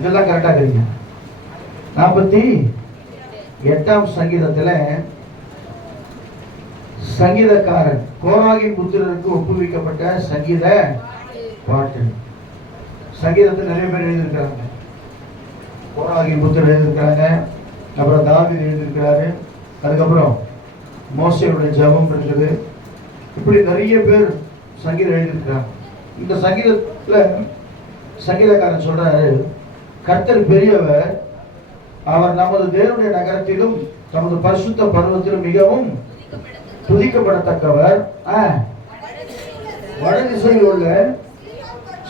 இதெல்லாம் கரெக்டா இருக்கீங்க. 48ஆம் சங்கீதத்துல சங்கீதக்காரன் கோராகின் புத்திரருக்கு ஒப்புவிக்கப்பட்ட சங்கீத பாட்டு. சங்கீதத்தில் நிறைய பேர் எழுதியிருக்கிறாங்க. கோராகின் புத்திரர் எழுதியிருக்கிறாங்க, அப்புறம் தாவீது எழுதியிருக்கிறாரு, அதுக்கப்புறம் மோசேயுடைய ஜெபம் இருக்குது. இப்படி நிறைய பேர் சங்கீதம் எழுதியிருக்கிறாங்க. இந்த சங்கீதத்துல சங்கீதக்காரன் சொல்றாரு, கர்த்தர் பெரியவர், அவர் நமது தேவனுடைய நகரத்திலும் தமது பரிசுத்த பர்வத்திலும் மிகவும் துதிக்கப்படத்தக்கவர். வடதிசையில் உள்ள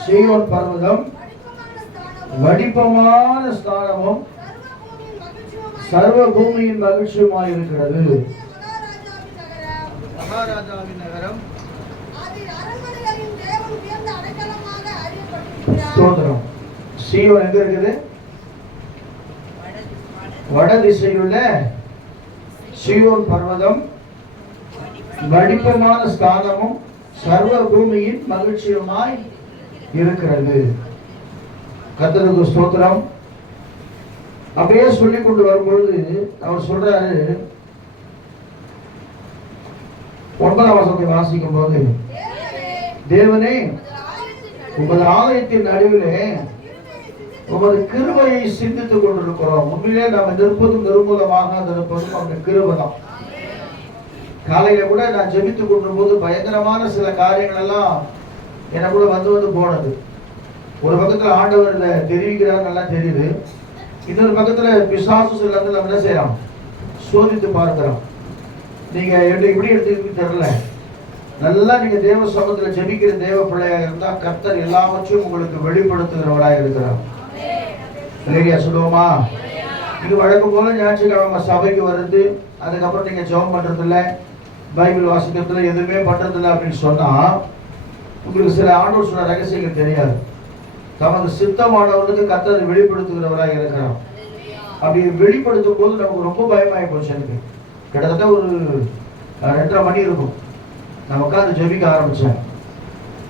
சீயோன் பர்வதம் வடிப்பமான ஸ்தானமும் சர்வ பூமியின் மகிழ்ச்சியுமாய் இருக்கிறது. மகாராஜாவின் நகரம். ஸ்தோத்திரம். சீயோன் எங்க இருக்குது? வடதிசையில் உள்ள சீயோன் பர்வதம் வடிப்பமான ஸ்தானமும் சர்வ பூமியின் மகிழ்ச்சியுமாய் இருக்கிறது. கர்த்தருக்கு ஸ்தோத்திரம். அப்படியே சொல்லிக் கொண்டு வரும்பொழுது அவர் சொல்றாரு, 9ஆம் வசனத்தை வாசிக்கும் போது, தேவனே உமது ஆலயத்தின் நடுவிலே உமது கிருபையை சிந்தித்துக் கொண்டிருக்கிறோம். உண்மையிலே நாம் நிற்பதும் நிர்மூலமாக இருப்பதும் அந்த கிருபை தான். காலையில கூட நான் ஜெபித்துக் கொண்டிருக்கும் போது பயங்கரமான சில காரியங்கள் எல்லாம் எனக்குள்ள வந்து போனது. ஒரு பக்கத்துல ஆண்டவர் இதை தெரிவிக்கிறார், நல்லா தெரியுது. இன்னொரு பக்கத்துல பிசாசு சில நம்ம என்ன செய்யறோம், சோதித்து பார்க்கிறோம். நீங்க இப்படி எடுத்துக்கிட்டு தெரியல, நல்லா நீங்க தேவ சமூகத்துல ஜெபிக்கிற தேவ பிள்ளையாக இருந்தா கர்த்தர் எல்லாவற்றையும் உங்களுக்கு வெளிப்படுத்துகிறவராக இருக்கிறார். இல்லையா சொல்லுவோமா? இது வழக்கம் போல ஞாயிற்றுக்கிழமை சபைக்கு வருது, அதுக்கப்புறம் நீங்க ஜெபம் பண்றது இல்லை, பைபிள் வாசிக்கிறதுல எதுவுமே பண்றது இல்லை அப்படின்னு சொன்னா உங்களுக்கு சில ஆண்டவர் சொன்ன ரகசியங்கள் தெரியாது. தமது சித்தமானவர்களுக்கு கர்த்தர் வெளிப்படுத்துகிறவராக இருக்கிறார். அப்படி வெளிப்படுத்தும் போது நமக்கு ரொம்ப பயமாயி போச்சு. எனக்கு கிட்டத்தட்ட ஒரு 2:30 மணி இருக்கும். நான் உட்காந்து ஜெபிக்க ஆரம்பிச்சேன்.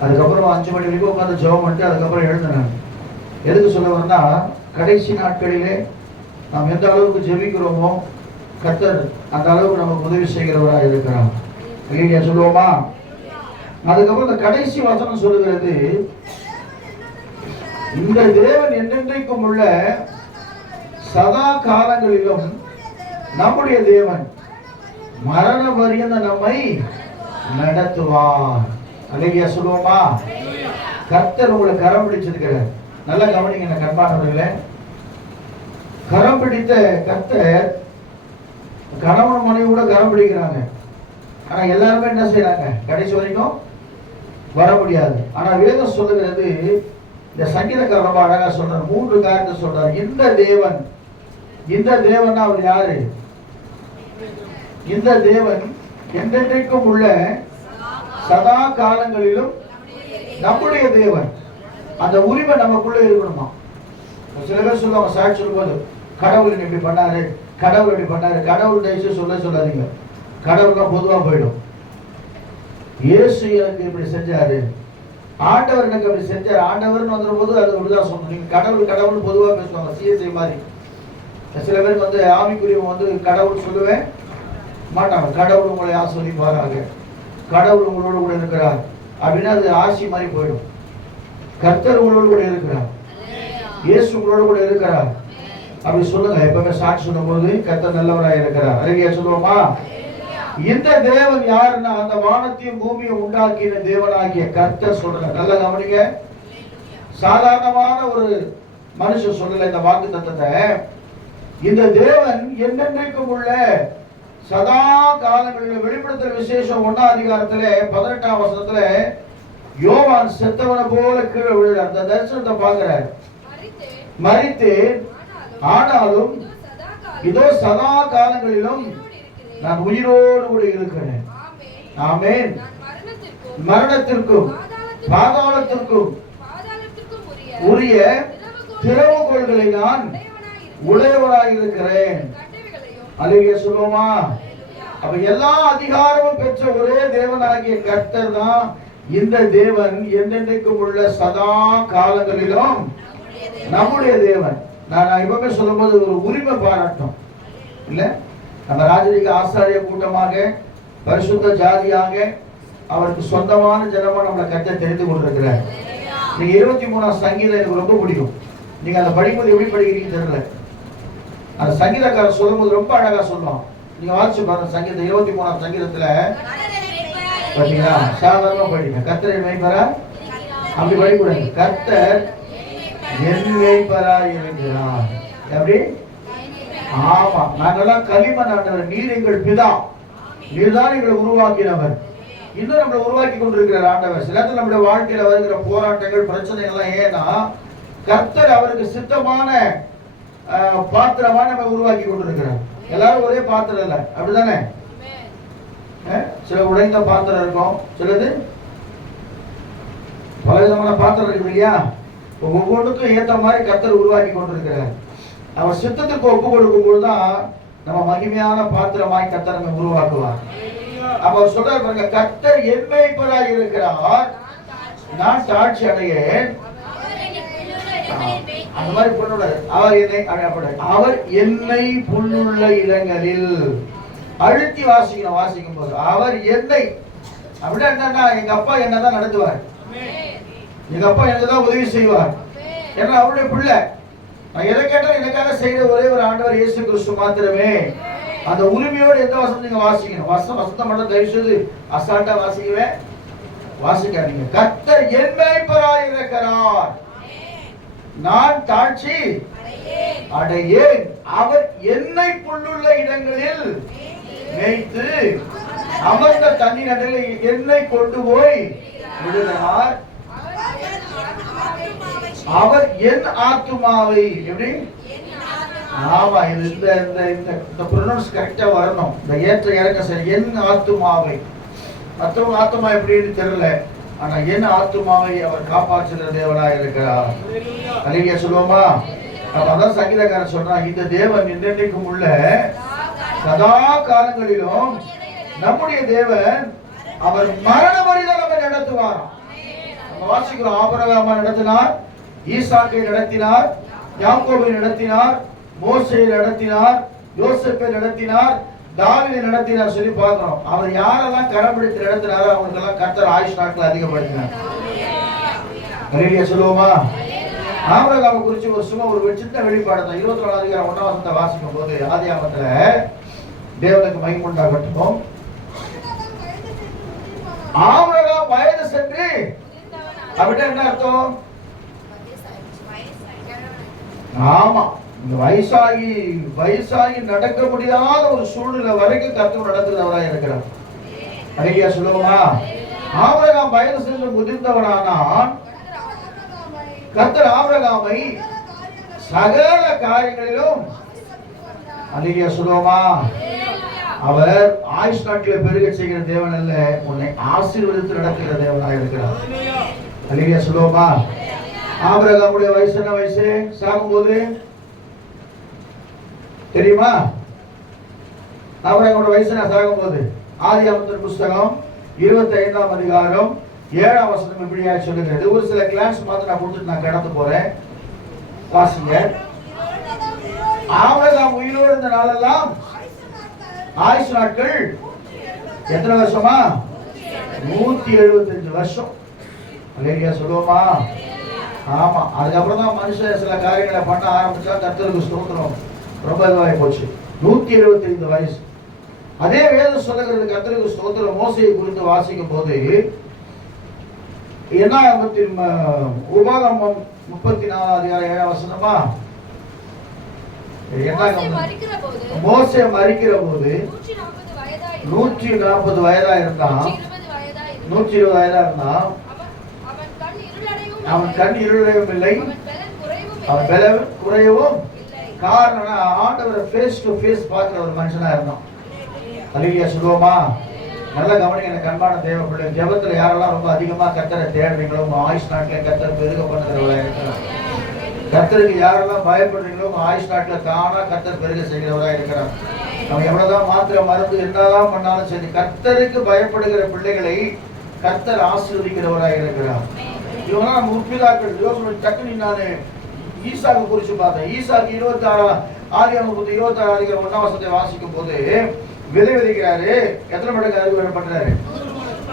அதுக்கப்புறம் 5 மணி வரைக்கும் உட்காந்து ஜெபம் பண்ணிட்டு அதுக்கப்புறம் எழுந்தேன். எதுக்கு சொல்ல வரேன்னா, கடைசி நாட்களிலே நாம் எந்த அளவுக்கு ஜெபிக்கிறோமோ கர்த்தர் அந்த அளவுக்கு நமக்கு உதவி செய்கிறவராக இருக்கிறார். இல்லையா சொல்லுவோமா? அதுக்கப்புறம் இந்த கடைசி வசனம் சொல்லுகிறது, இந்த தேவன் என்றென்றைக்கும் உள்ள சதா காலங்களிலும் நம்முடைய தேவன் மரண பரியந்த நம்மை நடத்துவார். அல்லேலூயா சொல்லுவோமா? கர்த்தர் உங்களை கரம் பிடிச்சிருக்கிறார். நல்லா கவனிங்க கண்பானவர்களே. கரம் பிடித்த கர்த்தர் கணவன் மனைவி கூட கரம் பிடிக்கிறாங்க. ஆனா எல்லாருமே என்ன செய்யறாங்க, கடைசி வரைக்கும் வர முடியாது. ஆனா வேதம் சொல்லுகிறது, இந்த சங்கீதக்காரர் ரொம்ப அழகா சொல்றார். 3 காரியத்தை சொல்றார். இந்த தேவன் அவர் யாரு? இந்த தேவன் என்றென்றைக்கும் உள்ள சதா காலங்களிலும் நம்முடைய தேவன். அந்த உரிமை நமக்குள்ள இருக்கணுமா? சில பேர் சொல்லுவாங்க, சாட்சி சொல்லும்போது, கடவுள் இப்படி பண்ணாரு, கடவுள் இப்படி பண்ணாரு. கடவுள் தயவுசெய்து சொல்லாதீங்க. கடவுள்லாம் பொதுவா போயிடும். இயேசு எனக்கு இப்படி செஞ்சாரு, ஆண்டவர் எனக்கு அப்படி செஞ்சாரு. ஆண்டவர்னு வந்துடும் போது அது அப்படிதான் சொல்லணும். நீங்க கடவுள் பொதுவா பேசுவாங்க, சிஎஸ்ஐ மாதிரி. சில பேருக்கு ஆவிக்குரியவங்க கடவுள் சொல்லவே மாட்டாங்க. கடவுள் உங்களை ஆசீர்வதிப்பாராக, கடவுள் உங்களோடு கூட இருக்கிறார் அப்படின்னா அது ஆசி மாதிரி போயிடும். கர்த்தர் உங்களோடு கூட இருக்கிறார், இயேசு உங்களோடு கூட இருக்கிறார் அப்படி சொல்லுங்க. எப்பவுமே சாட்சி சொல்லும் போது கர்த்தர் நல்லவராக இருக்கிறார். அல்லேலூயா சொல்லுவோமா? இந்த தேவன் யாருன்னா, அந்த வானத்தையும் பூமியை உண்டாக்கின தேவனாகிய கர்த்தர் சொல்றார். நல்லா கவனிங்க. சாதாரணமான ஒரு மனுஷன் சொல்லல இந்த வாக்கு தத்தத்தை. இந்த தேவன் என்றென்றைக்கும் உள்ள சதா காலங்களில் வெளிப்படுத்துற விசேஷம் 1ஆம் அதிகாரத்துல 18ஆம் வசனத்துல யோவான் செத்தவனை போல கீழே விழுற அந்த தரிசனத்தை பார்க்கிறார். மரித்தேன், ஆனாலும் இதோ சதா காலங்களிலும் நான் உயிரோடு கூட இருக்கிறேன். ஆமென். மரணத்திற்கும் பாதாளத்திற்கும் உரிய திறவுகோல்களை நான் உடையவராக இருக்கிறேன். அல்லேலூயா சொல்லுவோமா? அப்ப எல்லா அதிகாரமும் பெற்ற ஒரே தேவனாகிய கர்த்தர் தான் இந்த தேவன். என்றென்றைக்கும் உள்ள சதா காலங்களிலும் நம்முடைய தேவன். நான் எப்பவுமே சொல்லும்போது ஒரு உரிமை பாராட்டும் இல்ல. நம்ம ராஜரீக ஆசாரிய கூட்டமாக பரிசுத்த ஜாதியாக அவருக்கு சொந்தமான ஜனமா நம்மளை கற்று தெரிந்து கொண்டிருக்கிறார். நீங்க 23ஆம் சங்கீதம் எனக்கு ரொம்ப பிடிக்கும். நீங்க அதை படிக்கும்போது எப்படி படிக்கிறீங்கன்னு தெரியல. அந்த சங்கீதக்காரர் சொல்லும்போது ரொம்ப அழகா சொல்லுவோம். நீங்க வாசிச்சு பாருங்க சங்கீதம் 23ஆம் சங்கீதத்துல பாத்தீங்களா, சாதாரணமா படிங்க. கர்த்தர் மேய்ப்பரா அப்படி படிக்கூடாது. கர்த்தர் என் மேய்ப்பராய் இருக்கிறார். எப்படி? ஆமா, நாங்கெல்லாம் களிமண் ஆண்டவர், நீர் எங்கள் பிதா, நீர்தான் எங்களை உருவாக்கினவர், இன்னும் நம்மளை உருவாக்கி கொண்டிருக்கிறார் ஆண்டவர். சில நேரத்தில் நம்முடைய வாழ்க்கையில வருகிற போராட்டங்கள் பிரச்சனைகள்லாம் ஏன்னா கர்த்தர் அவருக்கு சித்தமான பாத்திரமா நம்ம உருவாக்கி கொண்டிருக்கிறார். எல்லாரும் ஒரே பாத்திரம் இல்லை, அப்படிதானே? சில உடைந்த பாத்திரம் இருக்கும், சிலது பலவிதமான பாத்திரம் இருக்குது இல்லையா? ஒவ்வொன்றுக்கும் ஏற்ற மாதிரி கர்த்தர் உருவாக்கி கொண்டிருக்கிறார். அவர் சித்தத்துக்கு ஒப்பு கொடுக்கும் பொழுதுதான் நம்ம மகிமையான பாத்திரமாய் கர்த்தர் நம்ம உருவாக்குவார். அவர் சொல்றார் பாருங்க, கர்த்தர் என் மேய்ப்பராய் இருக்கிறார், நான் தாழ்ச்சி அடையேன். அந்த மாதிரி பொண்ணுடாரு. அவர் என்னை புல்லுள்ள இடங்களில், அழுத்தி வாசிக்கும் போது அவர் என்னை, அப்படின்னா என்னன்னா எங்க அப்பா என்னதான் நடத்துவார், எங்க அப்பா எனக்கு தான் உதவி செய்வார். ஏன்னா அவருடைய பிள்ளை, நான் எதை கேட்டாலும் எனக்காக செய்யற ஒரே ஒரு ஆண்டவர் இயேசு கிறிஸ்து மாத்திரமே. அந்த உரிமையோடு எந்த வசனம் நீங்க வாசிக்கணும். வசனத்தை மட்டும் தயவு செய்து அசால்ட்டா வாசிக்காதீங்க. கர்த்தர் என் மேய்ப்பராய் இருக்கிறார், நான் தாழ்ச்சி அடையேன். அவர் என்னை புல்லுள்ள இடங்களில் மேய்த்து அமர்ந்த தண்ணீர் நடுவில் என்னை கொண்டு போய் விடுகிறார். அவர் என் ஆத்துமாவை, எப்படி? ஆமா, இந்த ப்ரொனவுன்ஸ் கரெக்டா வரணும். இந்த ஏற்ற இறக்க சரி. என் ஆத்துமாவை, மற்றவங்க ஆத்துமா எப்படின்னு தெரியல, ஆனா என் ஆத்துமாவை அவர் காப்பாற்றுகிற தேவனாய் இருக்கிறார். அல்லேலூயா சொல்லுவோமா? அதான் சங்கீதக்காரன் சொல்றான், இந்த தேவன் என்றென்றைக்கும் உள்ள சதா காலங்களிலும் நம்முடைய தேவன், அவர் மரண வரையிலும் நம்மை நடத்துவார். நம்ம வாசிக்கிறோம், ஆபிரகாமை நடத்தினார், ஈசாக்கை நடத்தினார், யாக்கோபை நடத்தினார், மோசேயை நடத்தினார், யோசேப்பை நடத்தினார், தாவீதை நடத்தினார் சொல்லி பார்க்கிறோம். அவர் யாரெல்லாம் கடைபிடித்து நடத்தினாரோ அவங்களுக்கெல்லாம் கர்த்தர் ஆயுஷ் நாட்கள் அதிகப்படுத்தினார். அல்லேலூயா சொல்லுவோமா? ஆபிரகாமை குறித்து ஒரு சும்மா ஒரு சின்ன வெளிப்பாடு தான். 24 அதிகாரம் 1ஆம் வசனத்தை வாசிக்கும் போது, ஆதியாகமத்துல தேவனுக்கு மகிமை உண்டாகட்டும், ஆபிரகாம் வயது சென்று, அப்படின்னா என்ன அர்த்தம்? ஆமா, வயசாகி நடக்க முடியாத ஒரு சூழ்நிலை வரைக்கும் கர்த்தர் நடத்துகிறவராக இருக்கிறார். அல்லேலூயா சொல்லுவோமா? ஆபிரகாம் வயது சென்று முதிர்ந்தவனானான். கர்த்தர் ஆபிரகாமை சகல காரியங்களிலும், அல்லேலூயா சொல்லுவோமா, அவர் ஆயுஷ் நாட்களை பெருக செய்கிற தேவன் அல்ல, உன்னை ஆசீர்வதித்து நடத்துகிற தேவனாக இருக்கிறார். அல்லேலூயா சொல்லுவோமா? ஆபிரகாமுடைய வயசு என்ன வயசு சாகும்போது தெரியுமா? ஆபிரகாமுடைய வயசு என்ன சாகும்போது? ஆதியாகமத்தின் புஸ்தகம் 25ஆம் அதிகாரம் 7ஆம் வசனம் இப்படியா சொல்லுகிறது. ஒரு சில கிளாஸ் பார்த்து நான் கொடுத்துட்டு நான் கடந்து போறேன், வாசிங்க. ஆபிரகாம் உயிரோடு இருந்த நாளெல்லாம் ஆயுசு நாட்கள் எத்தனை வருஷமா? 175 வருஷம். அல்லேலூயா சொல்லுவோமா? ஆமா, அதுக்கப்புறம் தான் மனுஷன் சில காரியங்களை பண்ண ஆரம்பிச்சா. கர்த்தருக்கு ஸ்தோத்திரம், ரொம்ப இதுவாகி போச்சு. 175 வயசு. அதே வேதம் சொல்லுகிறது, கர்த்தருக்கு ஸ்தோத்திரம். மோசேயை குறித்து வாசிக்கும் போது என்னாகமத்தின் உபாகமம் 34 அதிகாரம் 7ஆம் வசனமா, மோசே மரிக்கிற போது 140 வயதா இருந்தான், 120 வயதா இருந்தான். அவன் கண் இருளடையவும் இல்லை, அவன் பலன் குறையவும். காரணம், ஆண்டவரை ஃபேஸ் டு ஃபேஸ் பார்க்கிற ஒரு மனுஷனா இருந்தான். அல்லேலூயா சொல்லுவோமா? நல்ல கவனிங்க எனக்கு அன்பான தேவ பிள்ளை. ஜெபத்துல யாரெல்லாம் ரொம்ப அதிகமா கர்த்தரை தேடுறீங்களோ, உங்க ஆயுஷ் நாட்களை கர்த்தர் பெருக பண்ணுகிறவளா இருக்கிறார். கர்த்தருக்கு யாரெல்லாம் பயப்படுறீங்களோ, உங்க ஆயுஷ் நாட்களை தானா கர்த்தர் பெருக செய்கிறவரா இருக்கிறார். நம்ம எவ்வளவுதான் மாத்திரை மருந்து என்னதான் பண்ணாலும் சரி, கர்த்தருக்கு பயப்படுகிற பிள்ளைகளை கர்த்தர் ஆசீர்வதிக்கிறவராக இருக்கிறார். இவங்களாம் நம்ம முற்பிதாக்கள். டக்குனு நான் ஈசாக்கு குறிச்சு பார்த்தேன். ஈசாக்கு 26 ஆதியாகமம் 26 அதிகாரம் 1ஆம் வசனத்தை வாசிக்கும் போது விதை விதைக்கிறாரு. எத்தனை மடங்கு அறுவடை பண்றாரு?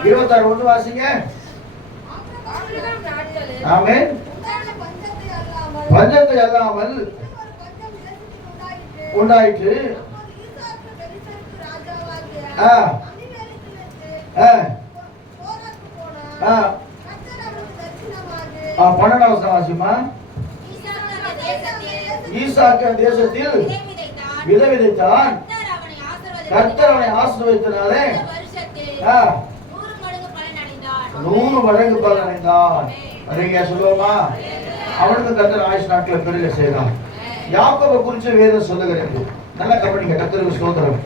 26:1 வாசிங்க. ஆமென். பஞ்சத்தை அல்லாமல் உண்டாயிற்று. பன்னெண்டாம் வசனம் வாசிமா. ஈசாக்கு தேசத்தில் விதை விதைத்தான், கர்த்தர் அவனை ஆசீர்வதித்தனாலே 100 மடங்கு பலன் அடைந்தான். அறிக்கையா சொல்லுவோமா? அவனுக்கு கர்த்தர் ஆயுஷ் நாட்களை பெருக செய்தான். யாக்கோபை குறித்து வேதம் சொல்லுகிறது. நல்ல கவனிங்க. கர்த்தருக்கு ஸ்தோத்திரம்.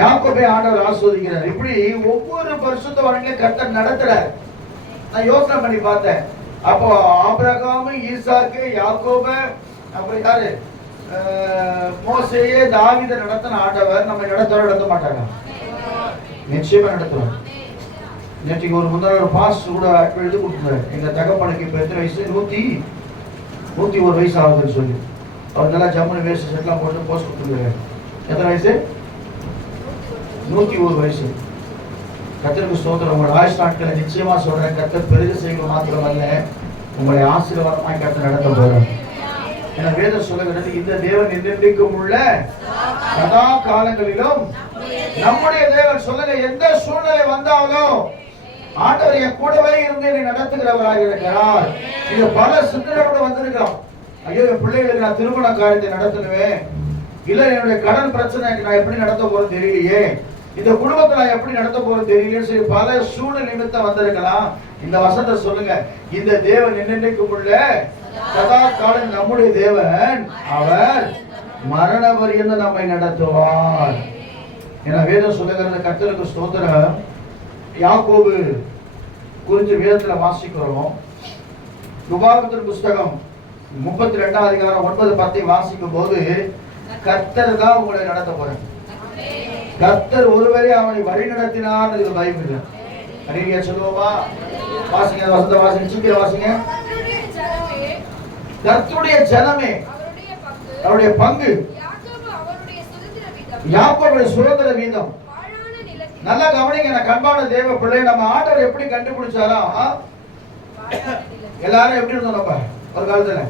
யாக்கோபை ஆண்டவர் ஆசீர்வதிக்கிறார். இப்படி ஒவ்வொரு பரிசுத்தவான்களையும் கர்த்தர் நடத்துறார். நான் யோசனை பண்ணி பார்த்தேன். அப்போ ஆபிரகாம், ஈசாக்கு, யாக்கோபு, அப்புறம் யாரு, மோசேயே, தாவீதை நடத்தின ஆண்டவர் நம்ம நடத்த மாட்டாங்க. நிச்சயமா நடத்துவார். நேற்றுக்கு ஒரு முன்னாள் பாஸ்டர் கூட எழுதி கொடுத்தாரு. எங்க தகப்பனுக்கு இப்ப எத்தனை வயசு? 101 வயசு ஆகுதுன்னு சொல்லி அவர் நல்லா ஜம்முன்னு வேஸ்ட் செட்லாம் போட்டு போஸ்ட் கொடுத்துருக்காரு. எத்தனை வயசு? 101 வயசு. கர்த்தருக்கு ஸ்தோத்திரம். உங்களோட ஆயுஷ் நாட்களை நிச்சயமா சொல்றேன், கர்த்தர் பெருக செய்வது மாத்திரமல்ல, உங்களை ஆசீர்வாதமாய் கர்த்தர் நடத்த போறார். என வேதம் சொல்லுகிறது, இந்த தேவன் என்றென்றைக்கும் உள்ள சதா காலங்களிலும் நம்முடைய தேவன். சொல்லுங்க, எந்த சூழ்நிலை வந்தாலும் ஆண்டவர் என் கூடவே இருந்து என்னை நடத்துகிறவராக இருக்கிறார். இது பல சிந்தனையோட வந்திருக்கிறோம். ஐயோ, என் பிள்ளைகளுக்கு நான் திருமண காரியத்தை நடத்தணுவேன், இல்ல என்னுடைய கடன் பிரச்சனை நான் எப்படி நடத்த போறது தெரியலையே, இந்த குடும்பத்தை நான் எப்படி நடத்த போறது தெரியலையே, சரி பல சூழ்நிலை நிமித்தம் வந்திருக்கலாம். இந்த வசனத்தை சொல்லுங்க, இந்த தேவன் என்னென்னைக்கும் உள்ள சதா காலம் நம்முடைய தேவன், அவர் மரண பரியந்தம் நம்மை நடத்துவார். என வேதம் சொல்லுகிறது. கர்த்தருக்கு ஸ்தோத்திரம். யாக்கோபு குறித்து வேதத்துல வாசிக்கிறோம். உபாகமத்தின் புஸ்தகம் 32ஆம் அதிகாரம் 9-10 வாசிக்கும் போது கர்த்தர் தான் உங்களை நடத்த போறார். கர்த்தர் ஒருவரே அவனை வழி நடத்தினார். இது பைபிள். அறிவியா சொல்லுவோமா? வாசிங்க, வசந்த வாசிங்க, சீக்கிரம் வாசிங்க. கர்த்தருடைய ஜனமே அவருடைய பங்கு, யாக்கோபுடைய சுதந்திர வீதம். நல்லா கவனிங்க. நான் கண்பான தேவ பிள்ளை, நம்ம ஆண்டவர் எப்படி கண்டுபிடிச்சாரா? எல்லாரும் எப்படி இருந்தோம் நம்ம ஒரு காலத்துல?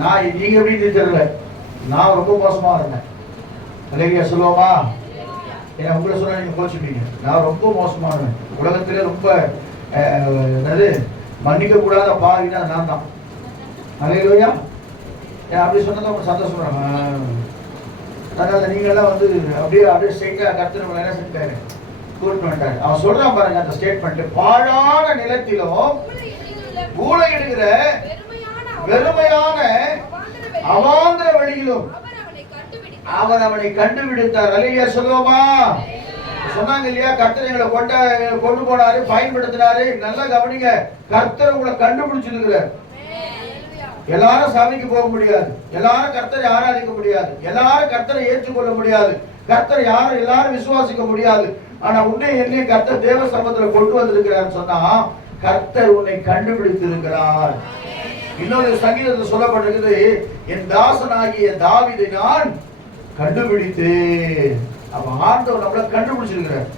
நான் நீங்க எப்படி தெரியல, நான் ரொம்ப மோசமா இருந்தேன். அழகியா சொல்லுவோமா? ஏன்னா உங்களை சொன்னா நீங்க கோச்சுப்பீங்க. நான் ரொம்ப மோசமா இருந்தேன். உலகத்திலே ரொம்ப என்னது மன்னிக்க கூடாத பாவினா நான் தான். அழகியா அப்படி சொன்னதை உங்க சந்தோஷம். அதனால நீங்கெல்லாம் வந்து அப்படியே ஸ்ட்ரெயிட்டா கர்த்தர் என்ன செஞ்சாரு, கூட்டு வந்துட்டாரு. அவன் சொல்றான் பாருங்க அந்த ஸ்டேட்மெண்ட், பாழான நிலத்திலும் ஊழையிடுகிற வெறுமையான அவாந்திர வழியிலும் அவர் அவனை கண்டுபிடித்தார். அலையா சொல்லுவோமா? சொன்னாங்க இல்லையா, கர்த்தர் எங்களை கொண்டு போனாரு, பயன்படுத்தினாரு. நல்லா கவனிங்க, கர்த்தர் உங்களை கண்டுபிடிச்சிருக்கிறார். எல்லாரும் சபைக்கு போக முடியாது, எல்லாரும் கர்த்தரை ஆராதிக்க முடியாது, எல்லாரும் கர்த்தரை ஏற்றுக்கொள்ள முடியாது, கர்த்தர் யாரும் எல்லாரும் விசுவாசிக்க முடியாது. ஆனா உன்னை என்னை கர்த்தர் தேவ சமூகத்துல கொண்டு வந்திருக்கிறார் சொன்னா கர்த்தர் உன்னை கண்டுபிடித்திருக்கிறார். இன்னொரு சங்கீதத்தில் சொல்லப்பட்டிருக்குது, என் தாசனாகிய தாவீதை நான் கண்டுபிடித்தேன். அப்ப ஆண்டவர் நம்மள கண்டுபிடிச்சிருக்கிறார்.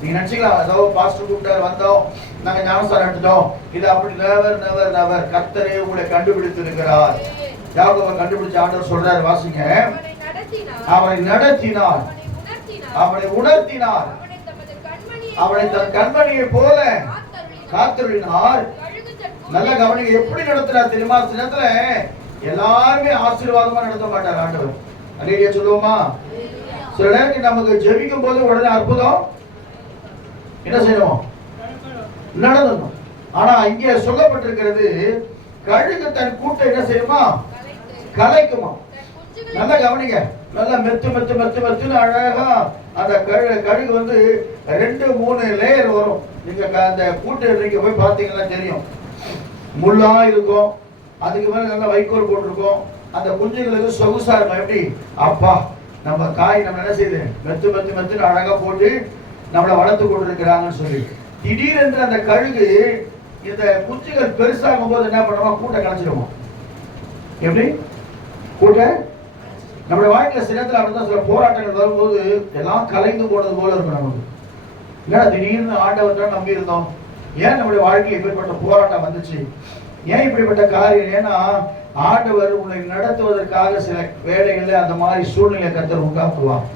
நீங்க நினைச்சுக்கலாம், ஏதோ பாஸ்டர் கூப்பிட்டார், வந்தோம், நாங்க ஞானஸ்தானம் எடுத்துட்டோம், இது அப்படி நெவர் நெவர் நெவர். கர்த்தரே உங்களை கண்டுபிடித்திருக்கிறார். யாக்கோபை கண்டுபிடிச்ச ஆண்டவர் சொல்றாரு, வாசிங்க. அவனை நடத்தினார், அவனை உணர்த்தினார், அவனை தன் கண்மணியை போல காத்தருளினார். நல்ல கவனிங்க, எப்படி நடத்தினார் தெரியுமா? சில நேரத்துல எல்லாருமே ஆசீர்வாதமா நடத்த மாட்டார் ஆண்டவர். அல்லேலூயா சொல்லுவோமா? சில நேரத்தில் நமக்கு ஜெபிக்கும் போது உடனே அற்புதம் என்ன செய்யணும், நடந்தணும். ஆனா இங்கே சொல்லப்பட்டிருக்கிறது, கழுகு தன் கூட்டை என்ன செய்யுமா, கலைக்குமா. நல்லா கவனிங்க, நல்லா மெத்து மெத்து மெத்து மெத்துன்னு அழகா அந்த கழுகு வந்து 2-3 லேயர் வரும். நீங்க அந்த கூட்டை நீங்க போய் பார்த்தீங்கன்னா தெரியும், முள்ளா இருக்கும், அதுக்கு மேல நல்லா வைக்கோல் போட்டிருக்கும். அந்த குஞ்சுகளுக்கு சொகுசா இருக்கும். எப்படி அப்பா நம்ம காய் நம்ம என்ன செய்யுது, மெத்து மெத்து மெத்துன்னு அழகா போட்டு நம்மளை வளர்த்து கொண்டு இருக்கிறாங்கன்னு சொல்லி, திடீரென்று அந்த கழுகு இந்த குஞ்சுகள் பெருசாகும் போது என்ன பண்ணுவோம், கூட்டை கலைச்சிடுவோம். எப்படி கூட்டை? நம்முடைய வாழ்க்கையில சில நேரத்தில் அப்படிதான் சில போராட்டங்கள் வரும்போது எல்லாம் கலைந்து போனது போல இருக்கும் நமக்கு. ஏன்னா திடீர்னு ஆண்டவர் நம்பி இருந்தோம், ஏன் நம்முடைய வாழ்க்கையில் இப்படிப்பட்ட போராட்டம் வந்துச்சு, ஏன் இப்படிப்பட்ட காரியம்? ஏன்னா ஆண்டவர் உன்னை நடத்துவதற்காக சில வேலைகள்ல அந்த மாதிரி சூழ்நிலை கர்த்தர் உண்டாக்குவார்.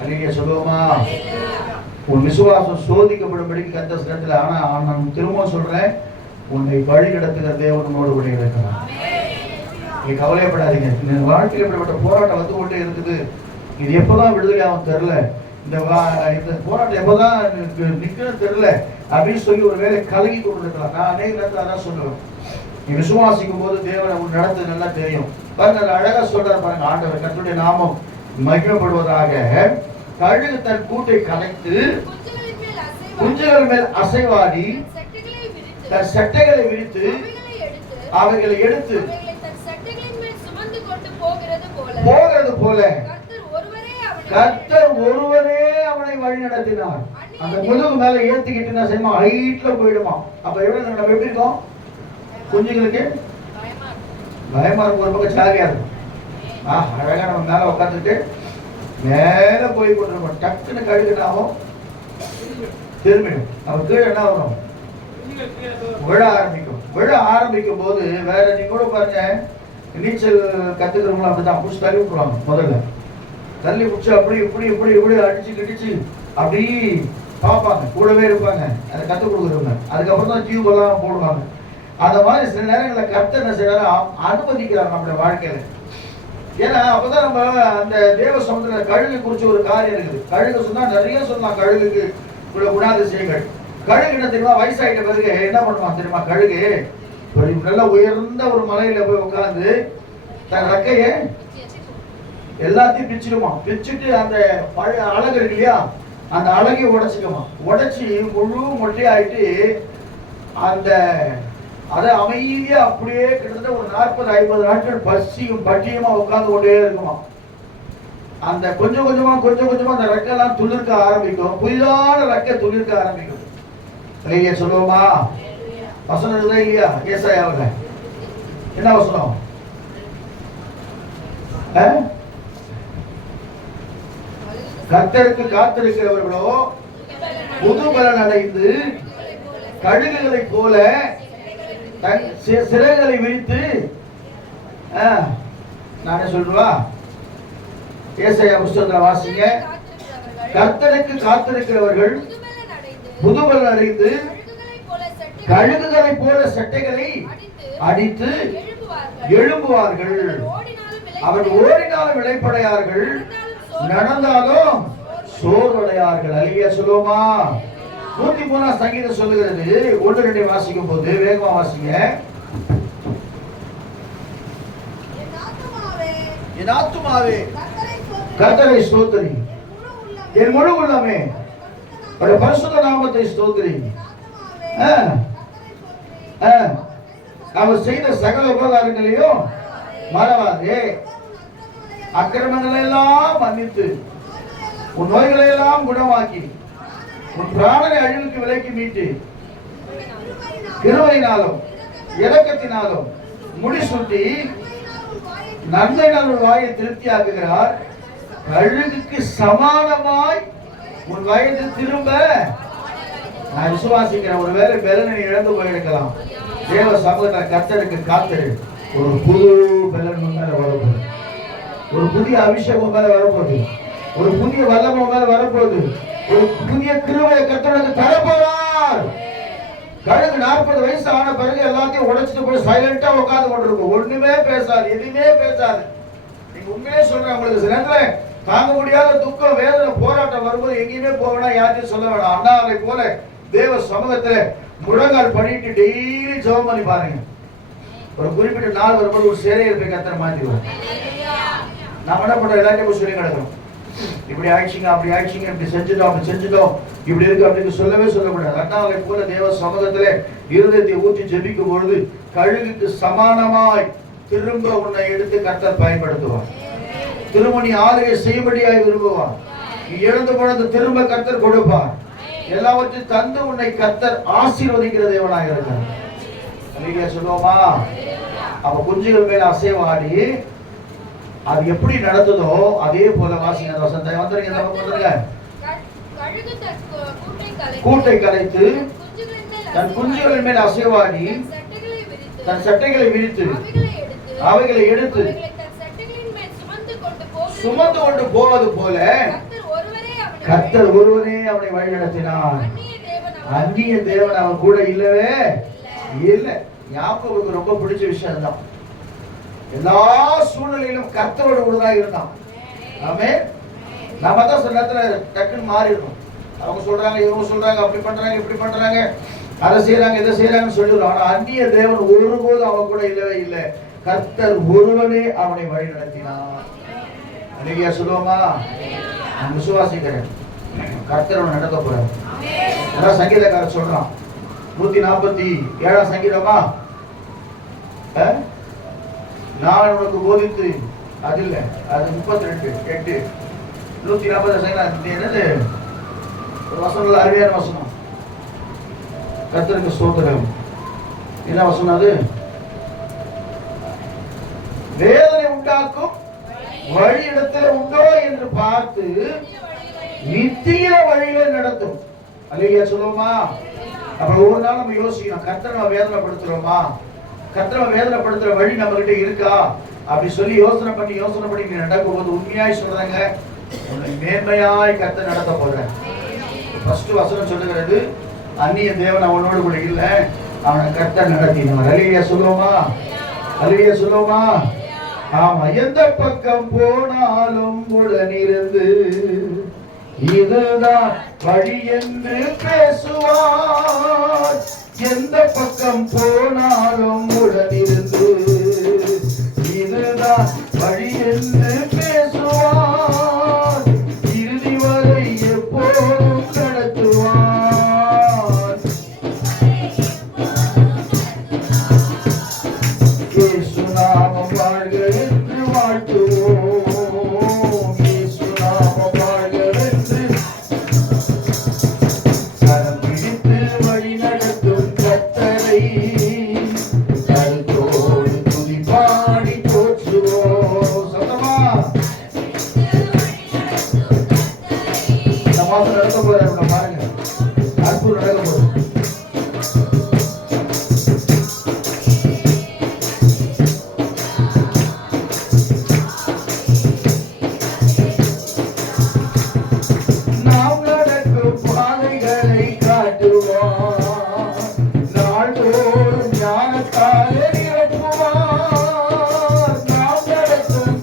அல்லேலூயா சொல்லுவோமா? உன் விசுவாசம் சோதிக்கப்படும்படிக்கு கர்த்தர் சில இடத்துல. ஆனா நான் திரும்ப சொல்றேன், உன்னை வழி நடத்துகிற தேவன் உன்னோடு கூட இருக்கிறார். நீ கவலைப்படாதீங்க. இந்த வாழ்க்கையில் இப்படிப்பட்ட போராட்டம் வந்து கொண்டே இருக்குது. இது எப்பதான் விடுதலை ஆகும் தெரியல, இந்த போராட்டம் எப்பதான் நிக்கணும் தெரியல அப்படின்னு சொல்லி ஒரு வேலை கலங்கி கொண்டு இருக்கலாம். நான் அநேக நேரத்தில் அதான் சொல்லுவேன், நீ விசுவாசிக்கும் போது தேவனை உன் நடத்து நல்லா தெரியும். பாருங்க அழகா சொல்றாரு பாருங்க ஆண்டவர், கர்த்தருடைய நாமம் மகிமைப்படுவதாக. கழுகு தன் கூட்டை கலைத்து குஞ்சுகள் மேல் அசைவாடி தன் சட்டைகளை விரித்து அவைகளை எடுத்து போகிறது போல கர்த்தர் ஒருவரே அவனை வழி நடத்தினார். அந்த முதுகு மேல ஏத்திக்கிட்டு என்ன செய்யுமா, ஹைட்ல போயிடுமா. அப்ப நம்ம எப்படி இருக்கோம்? குஞ்சுகளுக்கு பயமா இருக்கும், ஒரு பக்கம் ஜாலியா இருக்கும். அழகா நம்ம மேல உட்காந்துட்டு மேல போய் கொண்டிருக்கோம். டக்குன்னு கழுகுனாவும் திரும்பிடும். நம்ம கீழே என்ன வரும், விழ ஆரம்பிக்கும். விழ ஆரம்பிக்கும் போது வேற நீங்க கூட பாருங்க, நீச்சல் கத்துக்கிறவங்களும் அப்படிதான் புடிச்சு தள்ளி விட்டுருவாங்க. முதல்ல தள்ளி பிடிச்சி அப்படி இப்படி இப்படி இப்படி அடிச்சு கிடிச்சு அப்படி பார்ப்பாங்க, கூடவே இருப்பாங்க அதை கற்றுக் கொடுக்குறவங்க. அதுக்கப்புறம் தான் டியூப் எல்லாம் போடுவாங்க. அந்த மாதிரி சில நேரங்களில் கர்த்தர் என்ன செய்யறாரு, அனுமதிக்கிறார் நம்மளுடைய வாழ்க்கையில. ஏன்னா அப்பதான் நம்ம அந்த தேவ சமுத்திர கழுகு குறிச்சு ஒரு காரியம் இருக்குது. கழுகு சொன்னா நிறைய சொல்லலாம், கழுகுக்கு உள்ள குணாதிசயங்கள். கழுகு என்ன தெரியுமா, வயசாயிட்ட பிறகு என்ன பண்ணுவான் தெரியுமா, கழுகு நல்ல உயர்ந்த ஒரு மலையில போய் உட்கார்ந்து தன் ரெக்கைய எல்லாத்தையும் பிச்சிடுமா. பிச்சுட்டு அந்த பழைய அழகு இருக்கு இல்லையா, அந்த அழகையும் உடைச்சுக்குமா. உடைச்சி முழு மொட்டையாயிட்டு அந்த அதை அமைதியா அப்படியே கிட்டத்தட்ட ஒரு 40-50 நாட்கள் பசியும் பட்டியமா உட்கார்ந்து கொண்டே இருக்குமா. அந்த கொஞ்சம் கொஞ்சமா அந்த ரெக்கெல்லாம் துளிர்க்க ஆரம்பிக்கும். புதிதான ரெக்கை துளிர்க்க ஆரம்பிக்கும். இல்லையா சொல்லுவோமா? வசனம் இருக்குதா இல்லையா? ஏசாயாவுல என்ன வசனம்? கர்த்தருக்கு காத்திருக்கிறவர்களோ புது பலன் அடைந்து கழுகுகளை போல தன் சிறைகளை விரித்து, நானே சொல்றா, ஏசாயா புத்தகத்துல வாசிங்க. கர்த்தருக்கு காத்திருக்கிறவர்கள் புது பலன் அடைந்து கழுகுகளை போல சட்டைகளை அடித்து எழும்புவார்கள். அவர்கள் ஓடினாலும் இளைப்படையார்கள், நடந்தாலும் சோர்வடையார்கள். அல்லேலூயா சொல்லுவோமா? 103 சங்கீதம் சொல்லுகிறது. 1-2 வாசிக்கும் போது வேகமா வாசிங்க. என் ஆத்துமாவே கர்த்தரை ஸ்தோத்திரி, என் முழு உள்ளமே அவருடைய பரிசுத்த நாமத்தை ஸ்தோத்திரி. அவர் செய்த சகல உபகாரங்களையும் மறவாதே. அக்கிரமங்களை எல்லாம் மன்னித்து உன் நோய்களை எல்லாம் குணமாக்கி உன் பிராணனை அழிவுக்கு விலைக்கு மீட்டு கிருபையினாலும் இரக்கத்தினாலும் முடிசூட்டி நன்மையினால் உன் வாயை திருப்தியாக்குகிறார். கழுகுக்கு சமானமாய் உன் வயது திரும்ப. நான் விசுவாசிக்கிறேன், ஒருவேளை பெலனை இழந்து போயிருக்கலாம். தேவ சமூகத்தை கர்த்தருக்கு காத்திரு. ஒரு புது பெலன் மேல வரப்போகுது, ஒரு புதிய அபிஷேகம் மேல வரப்போகுது, ஒரு புதிய வல்லமை மேல வரப்போகுது, ஒரு புதிய கிருபையை கர்த்தருக்கு தரப்போறார். கழுகு 40 வயசு ஆன பிறகு எல்லாத்தையும் உடைச்சிட்டு போய் சைலண்டா உட்கார்ந்து கொண்டிருக்கும். ஒண்ணுமே பேசாது, எதுவுமே பேசாது. நீங்க உண்மையே சொல்றேன், உங்களுக்கு சில நேரத்துல தாங்க முடியாத துக்கம், வேதனை, போராட்டம் வரும்போது எங்கேயுமே போகணும், யாரையும் சொல்ல வேணாம். அண்ணாவை போல தேவ சமூகத்துல முழங்கால் பண்ணிட்டு டெய்லி ஜெபம் பண்ணி பாருங்க. ஒரு குறிப்பிட்ட நாள் வரும்போது ஒரு சேரையை போய் கர்த்தர் மாத்திடுவோம். நாம என்ன பண்றோம், எல்லாத்தையும் சொல்லி கிடக்கிறோம். இப்படி ஆயிடுச்சிங்க, அப்படி ஆயிடுச்சிங்க, இப்படி செஞ்சுட்டோம், அப்படி செஞ்சுட்டோம், இப்படி இருக்கு அப்படின்னு சொல்லவே சொல்லக்கூடாது. அண்ணாவை போல தேவ சமூகத்திலே இருதயத்தை ஊற்றி ஜெபிக்கும் பொழுது கழுகுக்கு சமானமாய் திரும்ப உன்னை எடுத்து கர்த்தர் பயன்படுத்துவார். திரும்ப நீ ஆளுகை செய்யும்படியாய் விரும்புவார். நீ இழந்து போனது திரும்ப கர்த்தர் கொடுப்பார். எல்லாவற்றையும் தந்து உன்னை கர்த்தர் ஆசீர்வதிக்கிற தேவனாக இருக்கிறார். அல்லேலூயா சொல்லுவோமா? அப்ப குஞ்சுகள் மேல அசைவாடி அது எப்படி நடந்ததோ அதே போல வாசிங்க அந்த வசனத்தை. வந்துருங்க, இந்த பக்கம் வந்துருங்க. கூட்டை கலைத்து தன் குஞ்சுகளின் மேல் அசைவாடி தன் சட்டைகளை விரித்து அவைகளை எடுத்து சுமந்து கொண்டு போவது போல கர்த்தர் ஒருவரே அவனை வழி நடத்தினார். அந்நிய தேவன் அவன் கூட இல்லவே இல்லை. யாக்கோபுக்கு ரொம்ப பிடிச்ச விஷயம் தான். எல்லா சூழ்நிலையிலும் கர்த்தரோடு கூடதான் இருந்தான். ஆமென். நாம தான் சில நேரத்துல டக்குன்னு மாறிடணும். அவங்க சொல்றாங்க, இவங்க சொல்றாங்க, அப்படி பண்றாங்க, இப்படி பண்றாங்க, அதை செய்யறாங்க, இதை செய்யறாங்கன்னு சொல்லிடுறோம். ஆனா அந்நிய தேவன் ஒருபோது அவன் கூட இல்லவே இல்லை. கர்த்தர் ஒருவனே அவனை வழி நடத்தினார். அல்லேலூயா சொல்லுவோமா? நான் விசுவாசிக்கிறேன் கர்த்தர் நடத்த போறார். அதான் சங்கீதக்காரர் சொல்றான். 147 சங்கீதமா, நான் உனக்கு போதித்து அது இல்ல, அது 32:8. 140 சங்கீதம் என்னது ஒரு வசனம், அருமையான வசனம். கர்த்தருக்கு ஸ்தோத்திரம். என்ன வசனம் அது? வேதனை உண்டாக்கும் வழி இடத்துல உண்டோ என்று பார்த்து நித்திய வழியில நடத்தும். அல்லேலூயா சொல்லுவோமா? அப்ப ஒவ்வொரு நாள் நம்ம யோசிக்கணும், கர்த்தரை நம்ம வேதனைப்படுத்துறோமா? கர்த்தரை வேதனைப்படுத்துற வழி நம்ம கிட்ட இருக்கா? அப்படி சொல்லி யோசனை பண்ணி நீ நடக்கும் போது உண்மையாய் சொல்றாங்க, உன்னை மேன்மையாய் கர்த்தர் நடத்த போறேன். ஃபர்ஸ்ட் வசனம் சொல்லுகிறது, அந்நிய தேவன் அவனோடு கூட இல்ல, அவனை கர்த்தர் நடத்தினார். அல்லேலூயா சொல்லுவோமா? அல்லேலூயா சொல்லுவோமா? ஆமா. எந்த பக்கம் போனாலும் உடனிருந்து இதுதான் வழி என்று பேசுவார். எந்த பக்கம் போனாலும் உடனிருந்து இதுதான் வழி என்று பேசுவார். இறுதி வரை எப்போதும் நடத்துவார். இயேசு நாமம் வாழ்க என்று வாழ்த்துவோம். இயேசு நாமம் வாழ்க என்று கரம் பிடித்து வழி நடத்தும் கர்த்தரை கருத்தோடு துதி பாடி போற்றுவோம். சத்தமா இந்த மாசம் நடக்க போறாரு பாருங்க, அற்புதம் நடக்க போகுது. நாம் நடக்கும் பாதைகளை காட்டுவார். நாள்தோறும் ஞானத்தாலே நிரப்புவார். நாம் நடக்கும்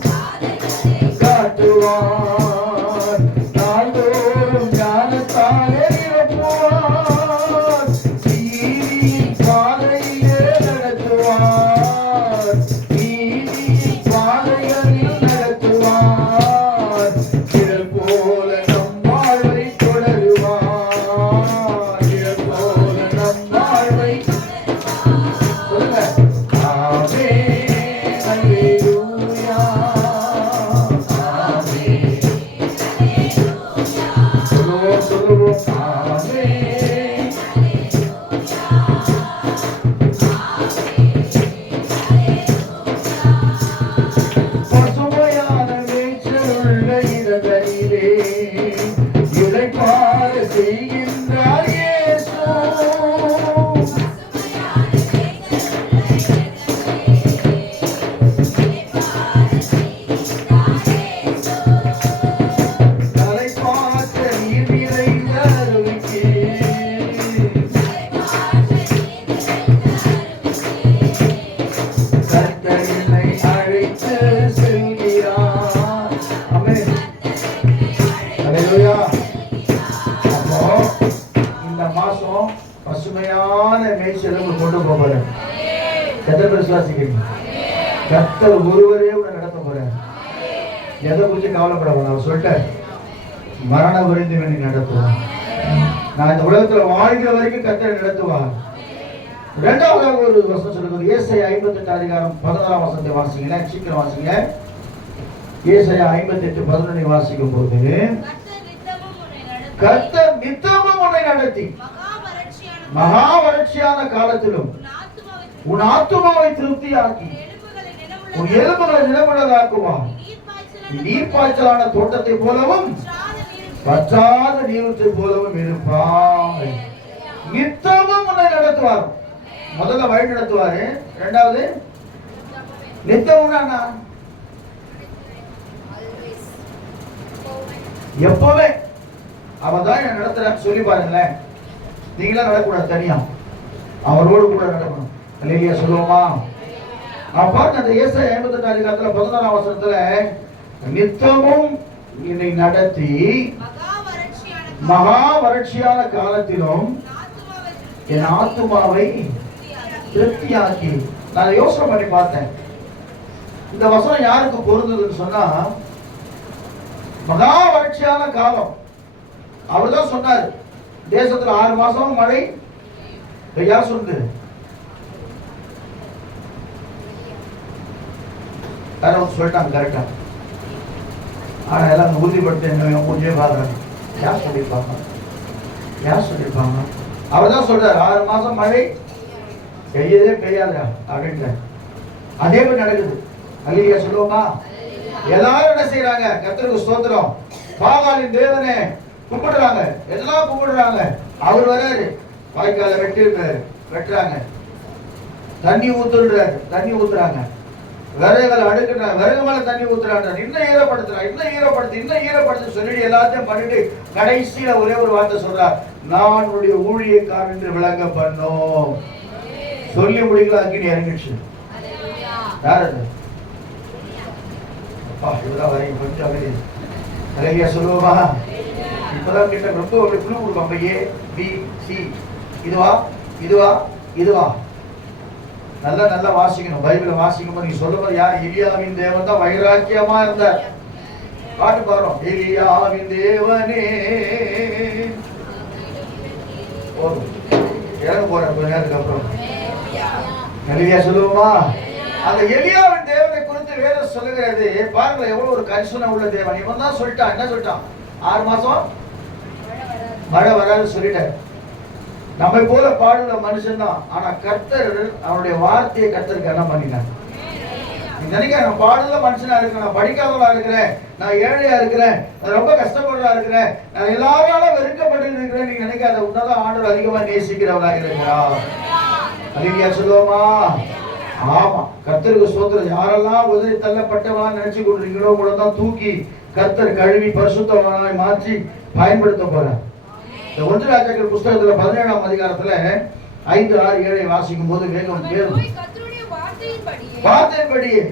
காட்டுவார். நாள்தோறும் ஞானத்தாலே நிரப்புவார். நீதியின் பாதையிலே நடத்துவார். நீதியின் பாதைகளில் நடத்துவார். நிழல் போல நம் வாழ்வை தொடருவார். நிழல் போல நம் வாழ்வை சொல்லுங்க. ஆமென் அல்லேலூயா. ஆமென் சொல்லுவோம். ஆமென். பசுமையான மேய்ச்சலுள்ள இடங்களிலே இளைப்பாற செய்கின்றார் இயேசு. தலைப்பாற்ற நீர் நிறைந்த அருவிக்கு கர்த்தர் என்னை அழைத்து செல்கிறார். ஆமென். அல்லேலூயா. அப்போ இந்த மாசம் பசுமையான மேய்ச்சலுக்கு கொண்டு போறேன். எத்தனை பேர் விசுவாசிக்கிறீங்க? கர்த்தர் ஒருவரே உன்னை நடத்த போறேன். எதை குறித்து கவலைப்பட வேணாம். சொல்லிட்டேன், மரண விருந்து வேண்டி நடத்துவார். நான் இந்த உலகத்துல வாழ்கிற வரைக்கும் கர்த்தரை நடத்துவார். இரண்டாவதாக ஒரு வசனம் சொல்லுகிறது. ஏசாயா 58:11 வசனத்தை வாசிங்க, சீக்கிரம் வாசிங்க. ஏசாயா 58:11 வாசிக்கும் போது, கர்த்தர் நித்தமும் உன்னை நடத்தி மகா வறட்சியான காலத்திலும் உன் ஆத்துமாவை திருப்தியாக்கி உன் எலும்புகளை நிலமுள்ளதாக்குவார். நீர்ப்பாய்ச்சலான தோட்டத்தை போலவும் வற்றாத நீரூற்றை போலவும் இருப்பாய். நித்தமும் உன்னை நடத்துவார். முதல்ல வழி நடத்துவாரு. இரண்டாவது நித்தமும் எப்பவே அவன் தான் என்ன நடத்துறான்னு சொல்லி பாருங்களேன். நீங்களா நடக்கூடாது, தனியா அவரோடு கூட நடக்கணும். அல்லேலூயா சொல்லுவோமா? பாருங்க, அந்த ஏசாயா 58 அதிகாரத்துல 11ஆம் வசனத்துல நித்தமும் என்னை நடத்தி மகா வறட்சியான காலத்திலும் என் ஆத்துமாவை திருப்தியாக்கி. நான் யோசனை பண்ணி பார்த்தேன், இந்த வசனம் யாருக்கு பொருந்ததுன்னு சொன்னா, மகா வறட்சியான காலம். அவர்தான் சொன்னார், தேசத்துல 6 மாசம் மழை பெய்யா சொல்லுது. சொல்லிட்டாங்க கரெக்டா. ஆனா எல்லாம் உறுதிப்படுத்த மூஞ்சே பாக்குறாங்க. யார் சொல்லியிருப்பாங்க? யார் சொல்லியிருப்பாங்க? அவர்தான் சொல்றாரு, 6 மாசம் மழை பெய்யதே பெய்யாதா அப்படின்ற. அதே மாதிரி நடக்குது. அல்லேலூயா சொல்லுவோமா? எல்லாரும் என்ன செய்யறாங்க? கர்த்தருக்கு ஸ்தோத்திரம். பாகாலின் தேவனே கும்பிடுறாங்க, எல்லாம் கும்பிடுறாங்க. அவர் வராரு, வாய்க்கால வெட்டுறாங்க, தண்ணி ஊத்துறாரு, தண்ணி ஊத்துறாங்க, விறகுகளை அடுக்குறாங்க, விறகு மேல தண்ணி ஊத்துறாங்க, இன்னும் ஈரப்படுத்துறாங்க, இன்னும் ஈரப்படுத்து சொல்லி எல்லாத்தையும் பண்ணிட்டு கடைசியில ஒரே ஒரு வார்த்தை சொல்றார், நான் உன்னுடைய ஊழியக்காரன் என்று விளங்க பண்ணோம். சொல்லி முடிக்கல, அக்கினி இறங்கிடுச்சு. யார் அது? இதெல்லாம் வரையும் கொஞ்சம் அல்லேலூயா சொல்லுவோமா? இப்பதான் கிட்ட ரொம்ப அப்படி குழு கொடுப்பாங்க. ஏ பி சி, இதுவா இதுவா இதுவா. நல்லா நல்லா வாசிக்கணும். பைபிளை வாசிக்கும் போது நீங்க சொல்லும் போது யார்? எலியாவின் தேவன் தான் வைராக்கியமா இருந்தார். பாட்டு பாடுறோம், எலியாவின் தேவனே. இறங்க போறேன் கொஞ்ச நேரத்துக்கு அப்புறம். அல்லேலூயா சொல்லுவோமா? அந்த எலியாவின் தேவனை குறித்து வேதம் சொல்லுகிறது. பாருங்க எவ்வளவு ஒரு கரிசனை உள்ள தேவன். இவன் தான் சொல்லிட்டான், என்ன சொல்லிட்டான்? 6 மாசம் மழை வராது சொல்லிட்டார். நம்மை போல பாடுற மனுஷன் தான். ஆனா கர்த்தர் அவனுடைய வார்த்தையை கர்த்தருக்கு என்ன பண்ணினார்? நினைக்க, நான் பாடுற மனுஷனா இருக்கிறேன், நான் படிக்காதவளா இருக்கிறேன், நான் ஏழையா இருக்கிறேன், நான் ரொம்ப கஷ்டப்படுறா இருக்கிறேன், நான் எல்லாராலும் வெறுக்கப்பட்டு இருக்கிறேன். நீங்க நினைக்காத, உன்னதான் ஆண்டவர் அதிகமா நேசிக்கிறவளாக இருக்கிறா. அல்லேலூயா சொல்லுவோமா? ஆமா, கர்த்தருக்கு ஸ்தோத்திரம். யாரெல்லாம் உதறி தள்ளப்பட்டவளா நினைச்சு கொண்டிருக்கிறோம், உங்களை தான் தூக்கி கர்த்தர் கழுவி பரிசுத்தவனாய் மாற்றி பயன்படுத்த போறார். இந்த 1 ராஜாக்கள் புஸ்தகத்துல 17ஆம் அதிகாரத்துல 5, 6, 7 வாசிக்கும் போது வேகம் வேறும். வார்த்தையின்படியே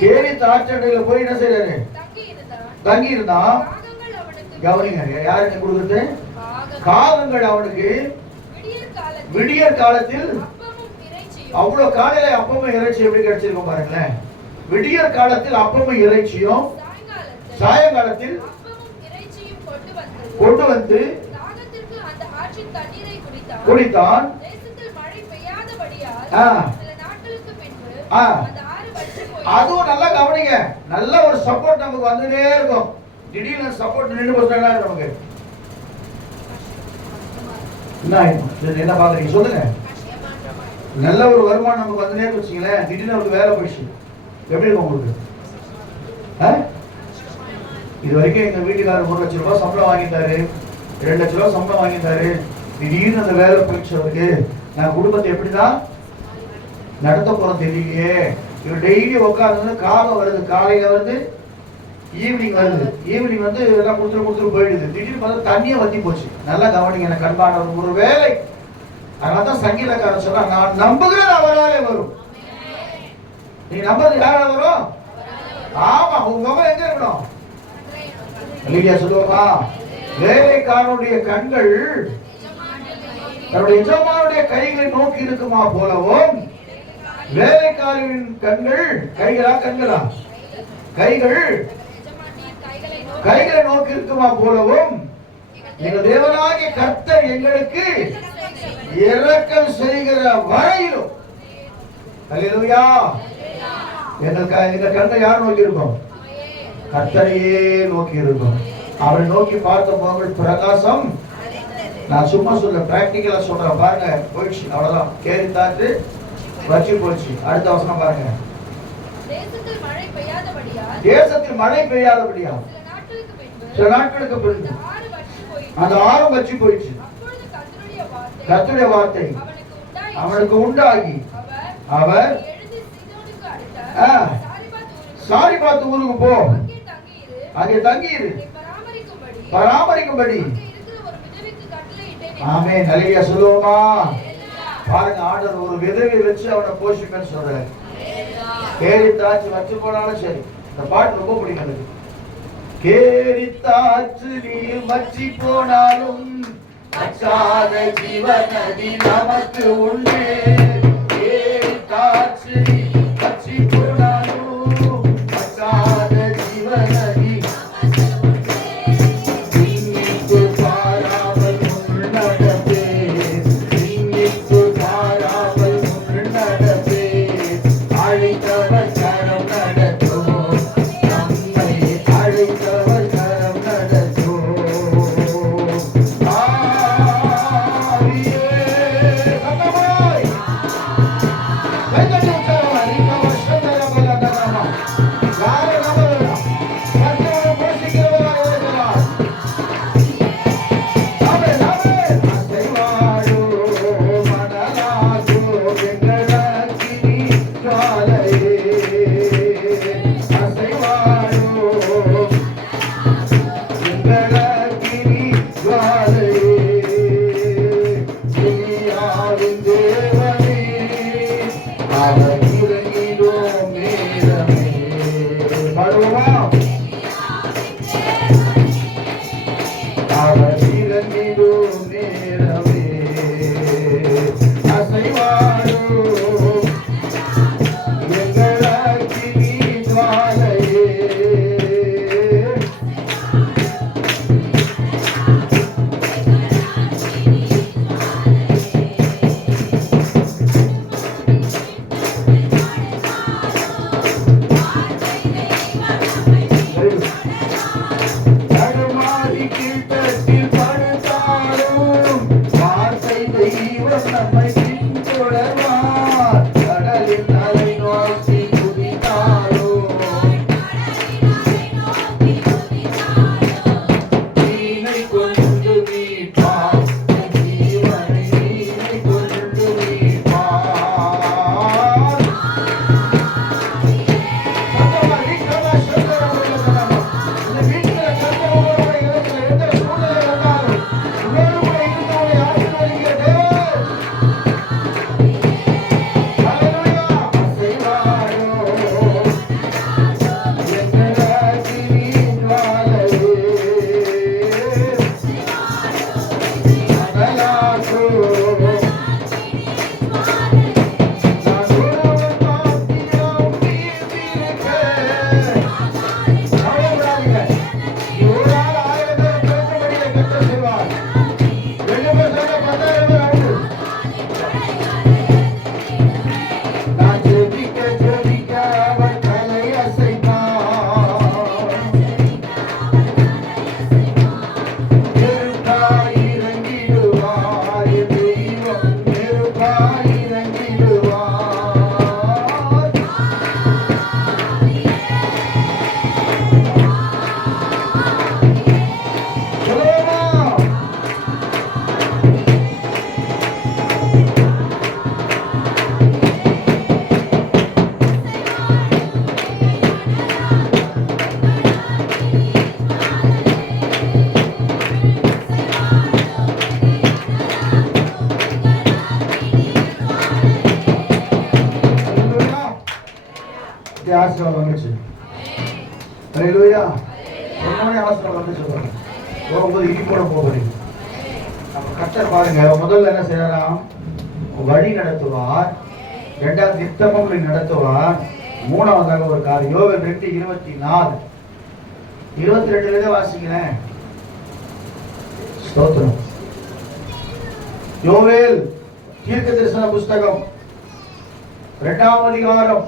கேரி தாற்றண்டையில போய் என்ன செய்யறாரு? தங்கி இருந்தா. கவனிங்க, யாருக்கு கொடுக்குறது? காகங்கள் அவனுக்கு விடியற் காலத்தில். அவ்வளவு காலையில அப்பமும் இறைச்சி எப்படி கிடைச்சிருக்கும் பாருங்களேன். விடியற் காலத்தில் அப்பமும் இறைச்சியும், சாயங்காலத்தில் கொண்டு வந்து குடித்தான். அதுவும் நல்லா கவனிங்க, நல்ல ஒரு சப்போர்ட் நமக்கு வந்துட்டே இருக்கும். திடீர்னு சப்போர்ட் நின்று போச்சுன்னா நமக்கு என்ன பாக்குறீங்க சொல்லுங்க? நல்ல ஒரு வருமானம் நமக்கு வந்துட்டே வச்சுங்களேன், திடீர்னு நமக்கு வேலை போயிடுச்சு, எப்படி இருக்கும் உங்களுக்கு? இது வரைக்கும் எங்க வீட்டுக்காரர் 1 லட்சம் ரூபாய் சம்பளம் வாங்கிட்டாரு, 2 லட்சம் ரூபாய் சம்பளம் வாங்கிட்டாரு, திடீர்னு அந்த வேலை போயிடுச்சு அவருக்கு. நான் குடும்பத்தை எப்படிதான் நடத்த போறோம் தெரியலையே. இவர் டெய்லி உட்காந்து காலம் வருது, காலையில வருது, ஈவினிங் வருது, ஈவினிங் வந்து எல்லாம் கொடுத்துட்டு போயிடுது. திடீர்னு பார்த்தா தண்ணியை வத்தி போச்சு. நல்லா கவனிங்க, எனக்கு கண்பான ஒரு வேலை. அதனால்தான் சங்கீதக்காரன் சொன்னா, நான் நம்புகிறேன் அவராலே வரும். நீ நம்புறது யாரால வரும்? ஆமா, உங்க முகம் எங்க இருக்கணும்? அல்லேலூயா சொல்லுவோமா? வேலைக்காரனுடைய கண்கள் தன்னுடைய எஜமானுடைய கைகளை நோக்கி இருக்குமா போலவும், வேலைக்காரரின் கண்கள் கண்களா கைகளை நோக்கி இருக்குமா போலவும், எங்கள் தேவனாகிய கர்த்தர் எங்களுக்கு இரக்கம் செய்கிற வரையிலும். அல்லேலூயா. எங்க கண்ணை யார் நோக்கி இருக்கோம்? கர்த்தரையே நோக்கி இருக்கும். அவரை நோக்கி பார்த்த போது பிரகாசம். நான் சும்மா சொல்ல, பிராக்டிக்கலா சொல்றேன் பாருங்க. போயிடுச்சு, அவ்வளவுதான். கேரித்தாற்று வச்சு போச்சு. அடுத்த வசனம் பாருங்க. தேசத்தில் மழை பெய்யாதபடியா சில நாட்களுக்கு பிறகு அந்த ஆறு வச்சு போயிடுச்சு. கர்த்தருடைய வார்த்தை அவனுக்கு உண்டாகி அவர் சாரிபாத் ஊருக்கு போ, அங்கே தங்கியிரு, பராமரிக்கும்படி. ஆமென், ஹல்லேலூயா சொல்லுவோமா? பாருங்க, ஆண்டவர் ஒரு விதவை வச்சு அவனை போஷிப்பேன்னு சொல்றாரு. கேரித்தாச்சு வச்சு போனாலும் சரி. இந்த பாட்டு ரொம்ப பிடிக்கும் எனக்கு. கேரித்தாச்சு நீர் வச்சு போனாலும் அச்சாத ஜீவநதி நமக்கு உண்டு. கேரித்தாச்சு நீர் வச்சு போனாலும் அச்சாத ஜீவநதி இன்னிக்கு பாராமல் முன்னடப்பே, இன்னிக்கு பாராமல் முன்னடப்பே. அழைத்தவர் கரம் நடத்தும், நம்மை அழைத்தவர் கரம் நடத்தும். ஆசீர்வாதம் வந்துச்சு. ஹல்லேலூயா. என்னோட ஆசீர்வாதம் வந்து சொல்றாங்க. போகும்போது இடிப்போட போகிறீங்க. நம்ம கர்த்தர் பாருங்க, முதல்ல என்ன செய்யலாம்? வழி நடத்துவார். இரண்டாவது நித்தமும் நடத்துவார். மூணாவதாக ஒரு காரியம். யோவேல் 2:24 22 வாசிக்கிறேன். ஸ்தோத்திரம். யோவேல் தீர்க்கதரிசன புஸ்தகம் 2ஆம் அதிகாரம்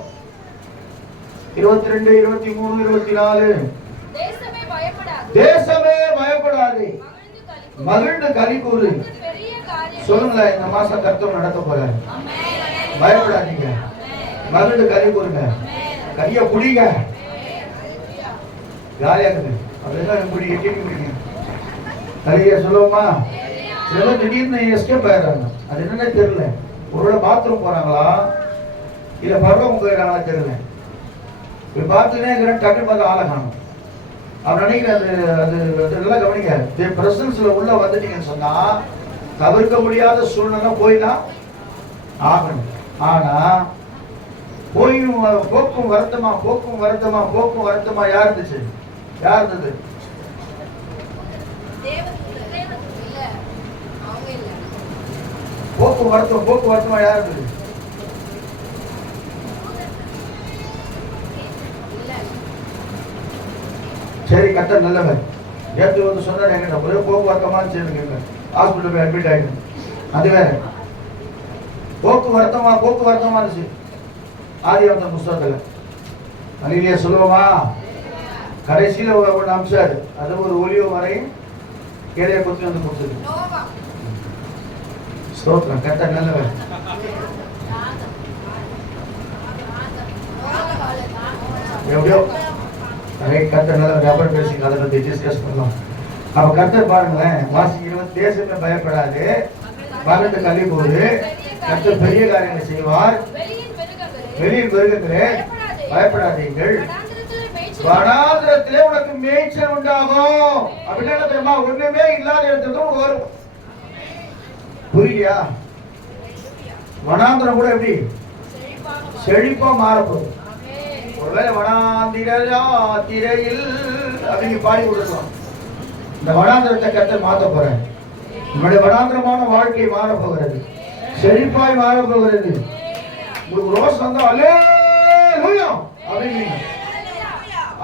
22, 23, 24 தேசமே பயப்படாதே, மகிழ்ந்து களி கூறு. சொல்லுங்களேன், இந்த மாசம் கர்த்தர் நடக்க போறாரு. பயப்படாதீங்க, மகிழ்ந்து களி கூறுங்க. கைய புடிங்க, ஜாலியாக்குங்க. அப்படிதான் புடிங்க, கேட்க முடியுங்க. கைய சொல்லுவோமா? சில திடீர்னு எஸ்கேப் ஆயிடுறாங்க. அது என்னன்னே தெரியல. ஒருவேளை பாத்ரூம் போறாங்களா இல்ல பருவம் போயிடறாங்களா தெரியல. இப்ப பார்த்துனே டக்கு பார்த்து ஆளை காணும். அவர் நினைக்கிற அது அதெல்லாம் கவனிக்க. பிரசன்ஸ்ல உள்ள வந்துட்டீங்கன்னு சொன்னா தவிர்க்க முடியாத சூழ்நிலை போய்தான் ஆகணும். ஆனா போயும் போக்கும் வருத்தமா போக்கும் வருத்தமா போக்கும் வருத்தமா யார் இருந்துச்சு? யார் இருந்தது? போக்கும் வருத்தமா யார் இருந்தது? சரி, கர்த்தர் நல்லவர். நேற்று வந்து சொன்னார், எங்க ஒரே போக்குவரத்தமானு சேர்ந்து ஹாஸ்பிட்டல் போய் அட்மிட் ஆகிடும். அது வேற. போக்குவரத்தமா இருந்துச்சு ஆதியாகம புஸ்தகத்துல. அல்லேலூயா சொல்லுவோமா? கடைசியில ஒன்று அம்சாரு. அது ஒரு ஒலிவ வரையும் கீழே குத்தி வந்து கொடுத்தது. ஸ்தோத்திரம், கர்த்தர் நல்லவர். எப்படியோ கர்த்தர் நல்லவர். அப்புறம் பேசிங்க, அதை பத்தி டிஸ்கஸ் பண்ணலாம். அப்ப கர்த்தர் பாருங்களேன், வாசி 20, தேசமே பயப்படாது, மகிழ்ந்து களி கூறு. கர்த்தர் பெரிய காரியங்களை செய்வார். வெளியில் மிருகங்களே பயப்படாதீங்கள், வனாந்திரத்திலே உனக்கு மேய்ச்சல் உண்டாகும். அப்படின்னு என்ன தெரியுமா? ஒண்ணுமே இல்லாத இடத்துல வரும். புரியலையா? வனாந்திரம் கூட எப்படி செழிப்பா மாறப்போகுது. ஒருவேளை வனாந்திரையில் அப்படின்னு பாடி கொடுக்கலாம். இந்த வனாந்திரத்தை கர்த்தர் மாத்த போறேன். நம்முடைய வனாந்திரமான வாழ்க்கை மாறப்போகிறது, செழிப்பாய் மாறப்போகிறது. உங்களுக்கு ரோஸ் வந்தா அல்லேலூயா அப்படின்னு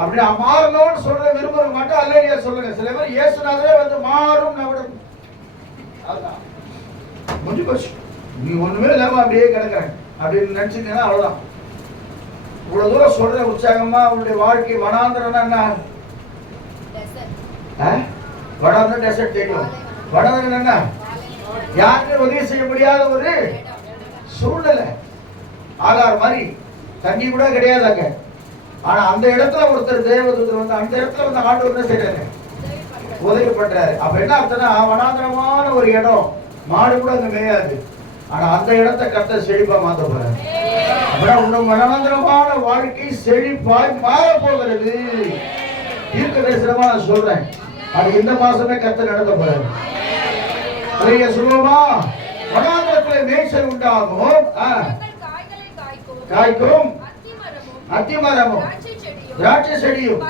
அப்படி மாறணும்னு சொல்ற விரும்புற மட்டும் அல்லேலூயா சொல்லுங்க. சில பேர் இயேசுநாதரே வந்து மாறும் நவடும், அதுதான் முடிஞ்சு போச்சு. நீ ஒண்ணுமே இல்லாம அப்படியே கிடக்குறேன் அப்படின்னு நினைச்சிட்டீங்கன்னா அவ்வளவுதான். இவ்வளவு தூரம் சொல்ற உற்சாகமா உங்களுடைய வாழ்க்கை வனாந்திரம்னா என்ன? வனாந்திரம் டெசர்ட் தெரியும். வனாந்திரம் என்ன? யாருமே உதவி செய்ய முடியாத ஒரு சூழ்நிலை. ஆகார் மாதிரி தண்ணி கூட கிடையாதாங்க. ஆனா அந்த இடத்துல ஒருத்தர் தேவதூதர் வந்து அந்த இடத்துல வந்து ஆண்டவர் என்ன செய்யறாரு? உதவி பண்றாரு. அப்ப என்ன அர்த்தம்னா, வனாந்திரமான ஒரு இடம், மாடு கூட அங்க மேயாது. ஆனா அந்த இடத்தை கர்த்தர் செழிப்பா மாத்த போறாரு. அப்படின்னா உங்க வனாந்திரமான வாழ்க்கை செழிப்பாய் மாற போகிறது. தீர்க்கதரிசனமா நான் சொல்றேன். அது இந்த மாசமே கர்த்தர் நடத்த போறாரு. அதைய சொல்லுவோமா? வனாந்திரத்திலே மேய்ச்சல் உண்டாகும், காய்க்கும், அத்திமரமும் திராட்சை செடியும்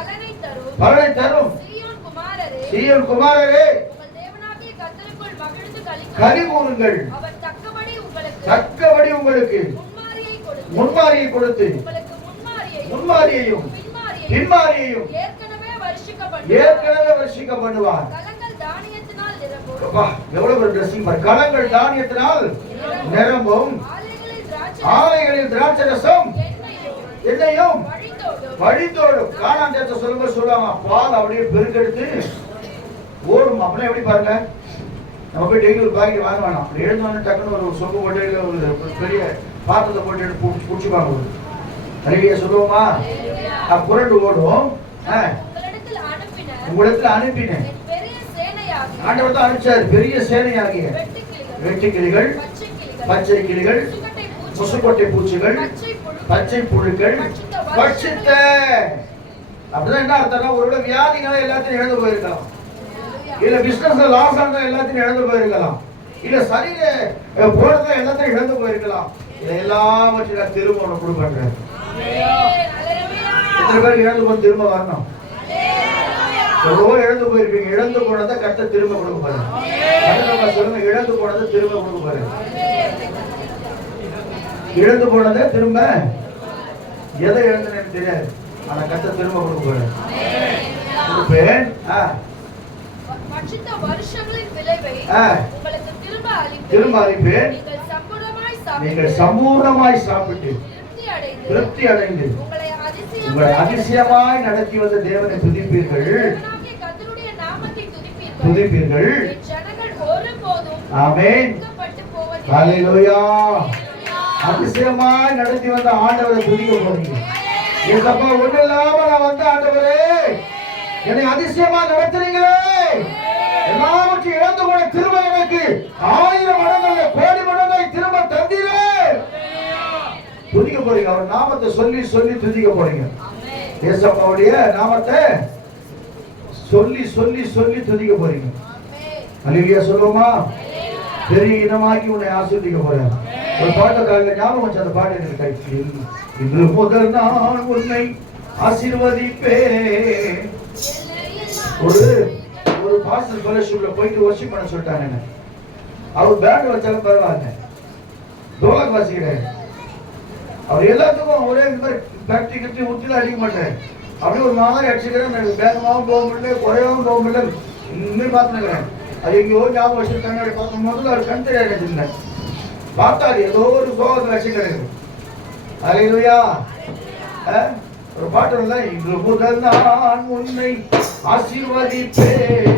பலனை தரும். சீயோன் குமாரரே களி கூறுங்கள், தக்கபடி உங்களுக்கு முன்மாரியை கொடுத்து முன்மாரியையும் பின்மாரியையும் ஏற்கனவே வருஷிக்கப்படுவார். எவ்வளவு ஒரு ட்ரெஸ்ஸிங் பாரு. களங்கள் தானியத்தினால் நிரம்பும், ஆலைகளில் திராட்சை ரசம் எண்ணெயும் வழிந்தோடும். காணான் தேசத்தை சொல்லுங்க சொல்லுவாங்க, பால் அப்படியே பெருக்கெடுத்து ஓடும். அப்படின்னா எப்படி பாருங்க, நம்ம போய் டெய்லி ஒரு பாக்கெட் வாங்க வேணாம். எழுந்தோன்னு டக்குன்னு ஒரு சொம்பு போட்டு ஒரு பெரிய பாத்திரத்தை போட்டு குடிச்சுப்பாங்க. அருவியா சொல்லுவோமா? புரண்டு ஓடும். உங்களிடத்தில் அனுப்பினேன். ஆண்டவர் தான் அனுப்பிச்சாரு. பெரிய சேனையாகிய வெட்டுக்கிளிகள், பச்சை கிளிகள், முசுக்கொட்டை பூச்சிகள், பச்சை புழுக்கள் பட்சித்த. அப்படிதான் என்ன அர்த்தம்னா, ஒருவேளை வியாதிகளை எல்லாத்தையும் இழந்து போயிருக்கலாம், இல்ல பிசினஸ்ல லாஸ் ஆனதை எல்லாத்தையும் இழந்து போயிருக்கலாம், இல்ல சரீர போறத எல்லாத்தையும் இழந்து போயிருக்கலாம். இதெல்லாம் வச்சு நான் திரும்ப ஒண்ணு கொடுப்பேன். எத்தனை பேர் இழந்து போய் திரும்ப வரணும்? எவ்வளவோ இழந்து போயிருப்பீங்க. இழந்து போனதை கர்த்தர் திரும்ப கொடுக்க போறாரு. சொல்லுங்க, இழந்து போனதை திரும்ப கொடுக்க போறாரு. இழந்து போனதை திரும்ப, எதை இழந்தேன்னு தெரியாது, ஆனா கர்த்தர் திரும்ப கொடுக்க போறாரு. திரும்ப அளிப்பேன். நீங்கள் சம்பூர்ணமாய் சாப்பிட்டு திருப்தி அடைந்து உங்களை அதிசயமாய் நடத்தி வந்த தேவனை துதிப்பீர்கள். துதிப்பீர்கள். ஆமென். ஹல்லேலூயா. அதிசயமாய் நடத்தி வந்த ஆண்டவரை துதிக்க போறீங்க. ஏசப்பா, ஒண்ணு இல்லாம நான் வந்த ஆண்டவரே, என்னை அதிசயமா நடத்துறீங்களே, எல்லாவற்றையும் இழந்து போன திரும்ப எனக்கு 1000 மடங்கு கோடி மடங்கை திரும்ப தந்தீரே. துதிக்க போறீங்க. அவர் நாமத்தை சொல்லி சொல்லி துதிக்க போறீங்க. ஏசப்பாவுடைய நாமத்தை சொல்லி சொல்லி சொல்லி துதிக்க போறீங்க. அல்லேலூயா சொல்லுவோமா? பெரிய இனமாக்கி உன்னை ஆசீர்வதிக்க போறேன். ஒரு பாட்டு காலையில் ஞாபகம் வச்சு அந்த பாட்டு எனக்கு கையில், இன்று முதல் நான் உன்னை ஆசீர்வதிப்பேன். ஒரு பாஸ்டர் ஃபெலோஷிப்ல போயிட்டு வொர்ஷிப் பண்ண சொல்லிட்டாங்க. அவர் பேண்ட் வச்சாலும் பரவாயில்ல, டோலக் வாசிக்கிறார். அவர் எல்லாத்துக்கும் ஒரே மாதிரி பேக்டரி கட்டி ஊற்றிலாம் அடிக்க மாட்டார். அப்படியே ஒரு மாதிரி அடிச்சுக்கிறேன். வேகமாகவும் போக முடியல, குறையாகவும் போக முடியல. இனிமேல் பார்த்துக்கிறேன். அது எங்கேயோ ஞாபகம் வச்சு கண்ணாடி பார்க்கும் போது அவர் கண் தெரியாது வச்சிருந்தேன். பார்த்தாரு ஏதோ ஒரு சோகத்தை வச்சுக்கிறது. அல்லேலூயா. ஒரு பாட்டு இல்லை, இன்று முதல் நான் உன்னை ஆசீர்வதிப்பேன்.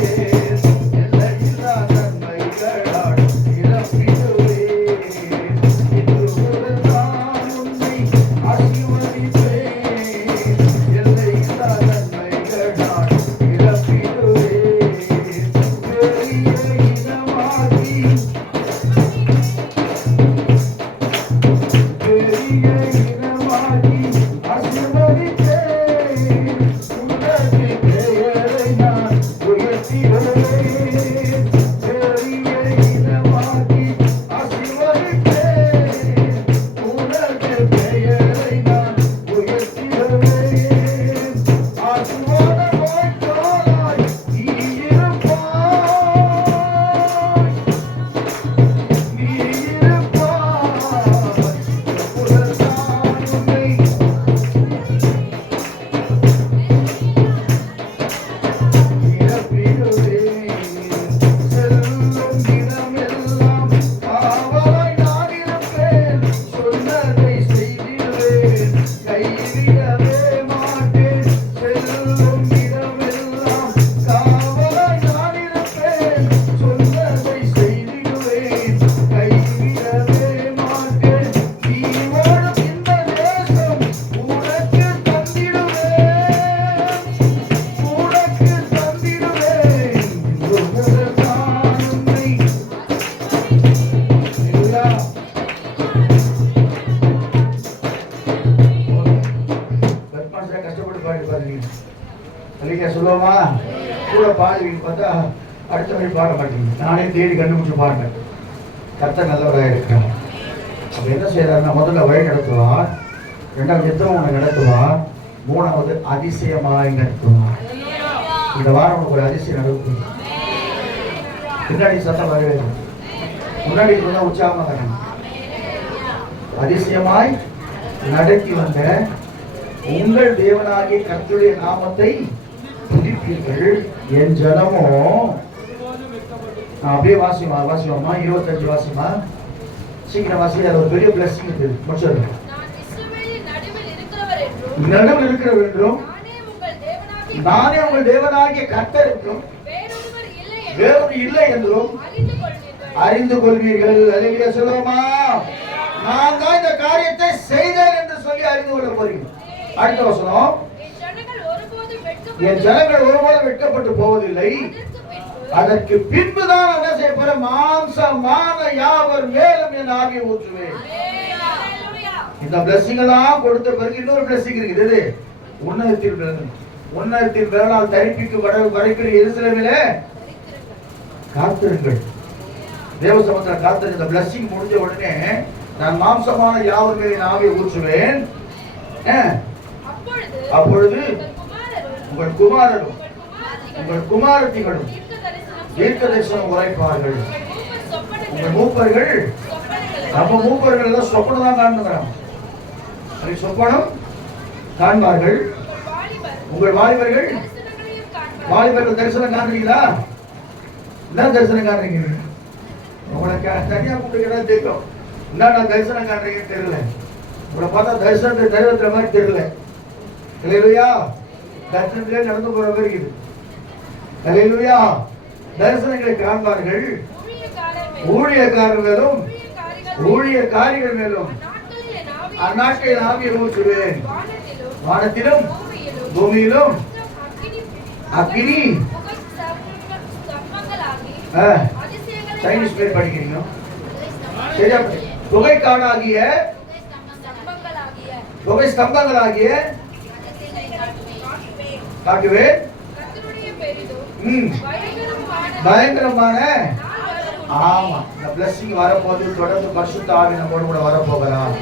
சொல்லுவோமா? கூட பாடுவீங்க பார்த்தா அடுத்த மாதிரி பாட மாட்டீங்க. நானே தேடி கண்டுபிடிச்சு பாடுறேன். கர்த்தர் நல்லவராக இருக்கிறார். அப்ப என்ன செய்யறாருன்னா, முதல்ல வழி நடத்துவார், 2வது யுத்தம் உன்னை நடத்துவார், 3வது அதிசயமாய் நடத்துவார். இந்த வாரம் உனக்கு ஒரு அதிசயம் நடக்கும். பின்னாடி சத்தம் வரவே முன்னாடி இருந்தா உற்சாகமாக இருக்கணும். அதிசயமாய் நடத்தி வந்த உங்கள் தேவனாகிய கர்த்தருடைய நாமத்தை துதிப்பீர்கள். என் ஜனமோ, அப்படியே வாசிமா 25 வாசிமா, சீக்கிரம் வாசி. அது ஒரு பெரிய பிளஸிங் இருக்கு. முடிச்சது. நடுவில் இருக்கிறவர் என்றும் நானே உங்கள் தேவனாகிய கர்த்தர் என்றும் வேறொரு இல்லை என்றும் அறிந்து கொள்வீர்கள். அல்லேலூயா சொல்லுவோமா? நான் தான் இந்த காரியத்தை செய்தேன் என்று சொல்லி அறிந்து கொள்ள போறீங்க. அடுத்த வசனம், என் ஜனங்கள் ஒருபோதும் வெட்கப்பட்டு போவதில்லை. அதற்கு பின்புதான் என்ன செய்ய போற? மாம்சமான யாவர் மேலும் என் ஆவியை ஊற்றுவேன். இந்த பிளஸிங் எல்லாம் கொடுத்த பிறகு இன்னொரு பிளஸிங் இருக்குது. உன்னதத்தின் பிறனால் தரிப்பிக்கு வரைக்கிற எருசலேமிலே காத்திருங்கள். தேவசமுத்திர காத்திரு. இந்த பிளஸிங் முடிஞ்ச உடனே நான் மாம்சமான யாவர் மேல் என் ஆவியை ஊற்றுவேன். அப்பொழுது உங்கள் குமாரரும் உங்கள் குமாரத்திகளும் தீர்க்க தரிசனம் உரைப்பார்கள். உங்கள் மூப்பர்கள், நம்ம மூப்பர்கள் எல்லாம் சொப்பனம் தான் காண்கிறாங்க. சொப்பனம் காண்பார்கள். உங்கள் வாலிபர்கள் தரிசனம் காண்றீங்களா? என்ன தரிசனம் காண்றீங்க? உங்களுக்கு தனியா கூப்பிட்டு தெரியும். என்ன தரிசனம் காண்றீங்கன்னு தெரியல. உங்களை பார்த்தா தரிசனத்தை தருவதுற மாதிரி தெரியல. அல்லேலூயா. தரிசனத்திலே நடந்து போற மாதிரி இருக்குது. அல்லேலூயா. தரிசனங்களை காண்பார்கள். ஊழியக்காரர் மேலும் ஊழியக்காரிகள் மேலும் அந்நாட்களில் ஆவியை ஊற்றுவேன். வானத்திலும் பூமியிலும் அக்கினி. சைனீஸ் பேர் படிக்கிறீங்க சரியா? புகை காடாகிய புகை ஸ்தம்பங்களாகிய காட்டுவேன். பயங்கரமான ஆமா இந்த பிளஸிங் வரப்போது. தொடர்ந்து பரிசுத்த ஆவி நம்மோடு கூட வரப்போகிறார்.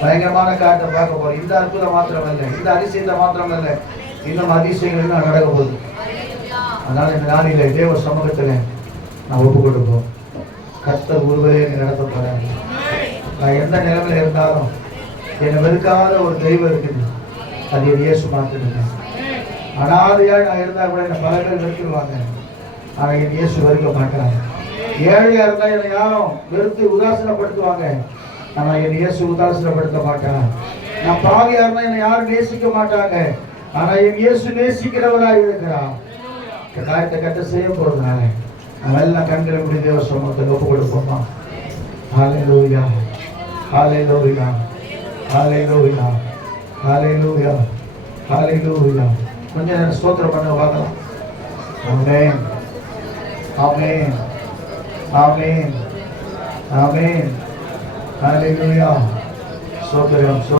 பயங்கரமான காட்டை பார்க்க போறோம். இந்த அற்புதம் மாத்திரமல்ல, இந்த அதிசயத்தை மாத்திரமல்ல, இன்னும் அதிசயங்கள் நடக்க போகுது. அதனால இந்த நாளிலே தேவ சமூகத்துல நான் ஒப்பு கொடுப்போம். கர்த்தர் ஒருவரே நடத்த போறேன். நான் எந்த நிலைமையில இருந்தாலும் என்னை வெறுக்காத ஒரு தெய்வம் இருக்குது. அது என் இயேசு மாத்திரமே. அனாதையா நான் இருந்தா கூட என்ன பல பேர் வெறுத்துருவாங்க. ஆனா என் இயேசு வெறுக்க மாட்டாங்க. ஏழையா இருந்தா என்னை யாரும் வெறுத்து உதாசீனப்படுத்துவாங்க. ஆனா என் இயேசு உதாசீனப்படுத்த மாட்டாங்க. நான் பாவியா இருந்தா என்னை யாரும் நேசிக்க மாட்டாங்க. ஆனா என் இயேசு நேசிக்கிறவராக இருக்கிறார். இந்த காரியத்தை கட்ட செய்ய போறதுனால நம்ம எல்லாம் கண்களை முடி தேவ சமூகத்தை ஒப்பு கொடுப்போமா? ஹல்லேலூயா, ஹல்லேலூயா, ஹல்லேலூயா, ஹல்லேலூயா, ஹல்லேலூயா. கொஞ்ச நேரம் ஸ்தோத்திரம் பண்ண பார்க்கலாம். ஆமென், ஆமென், ஆமென், ஆமென், ஹல்லேலூயா. ஸ்தோத்திரம்.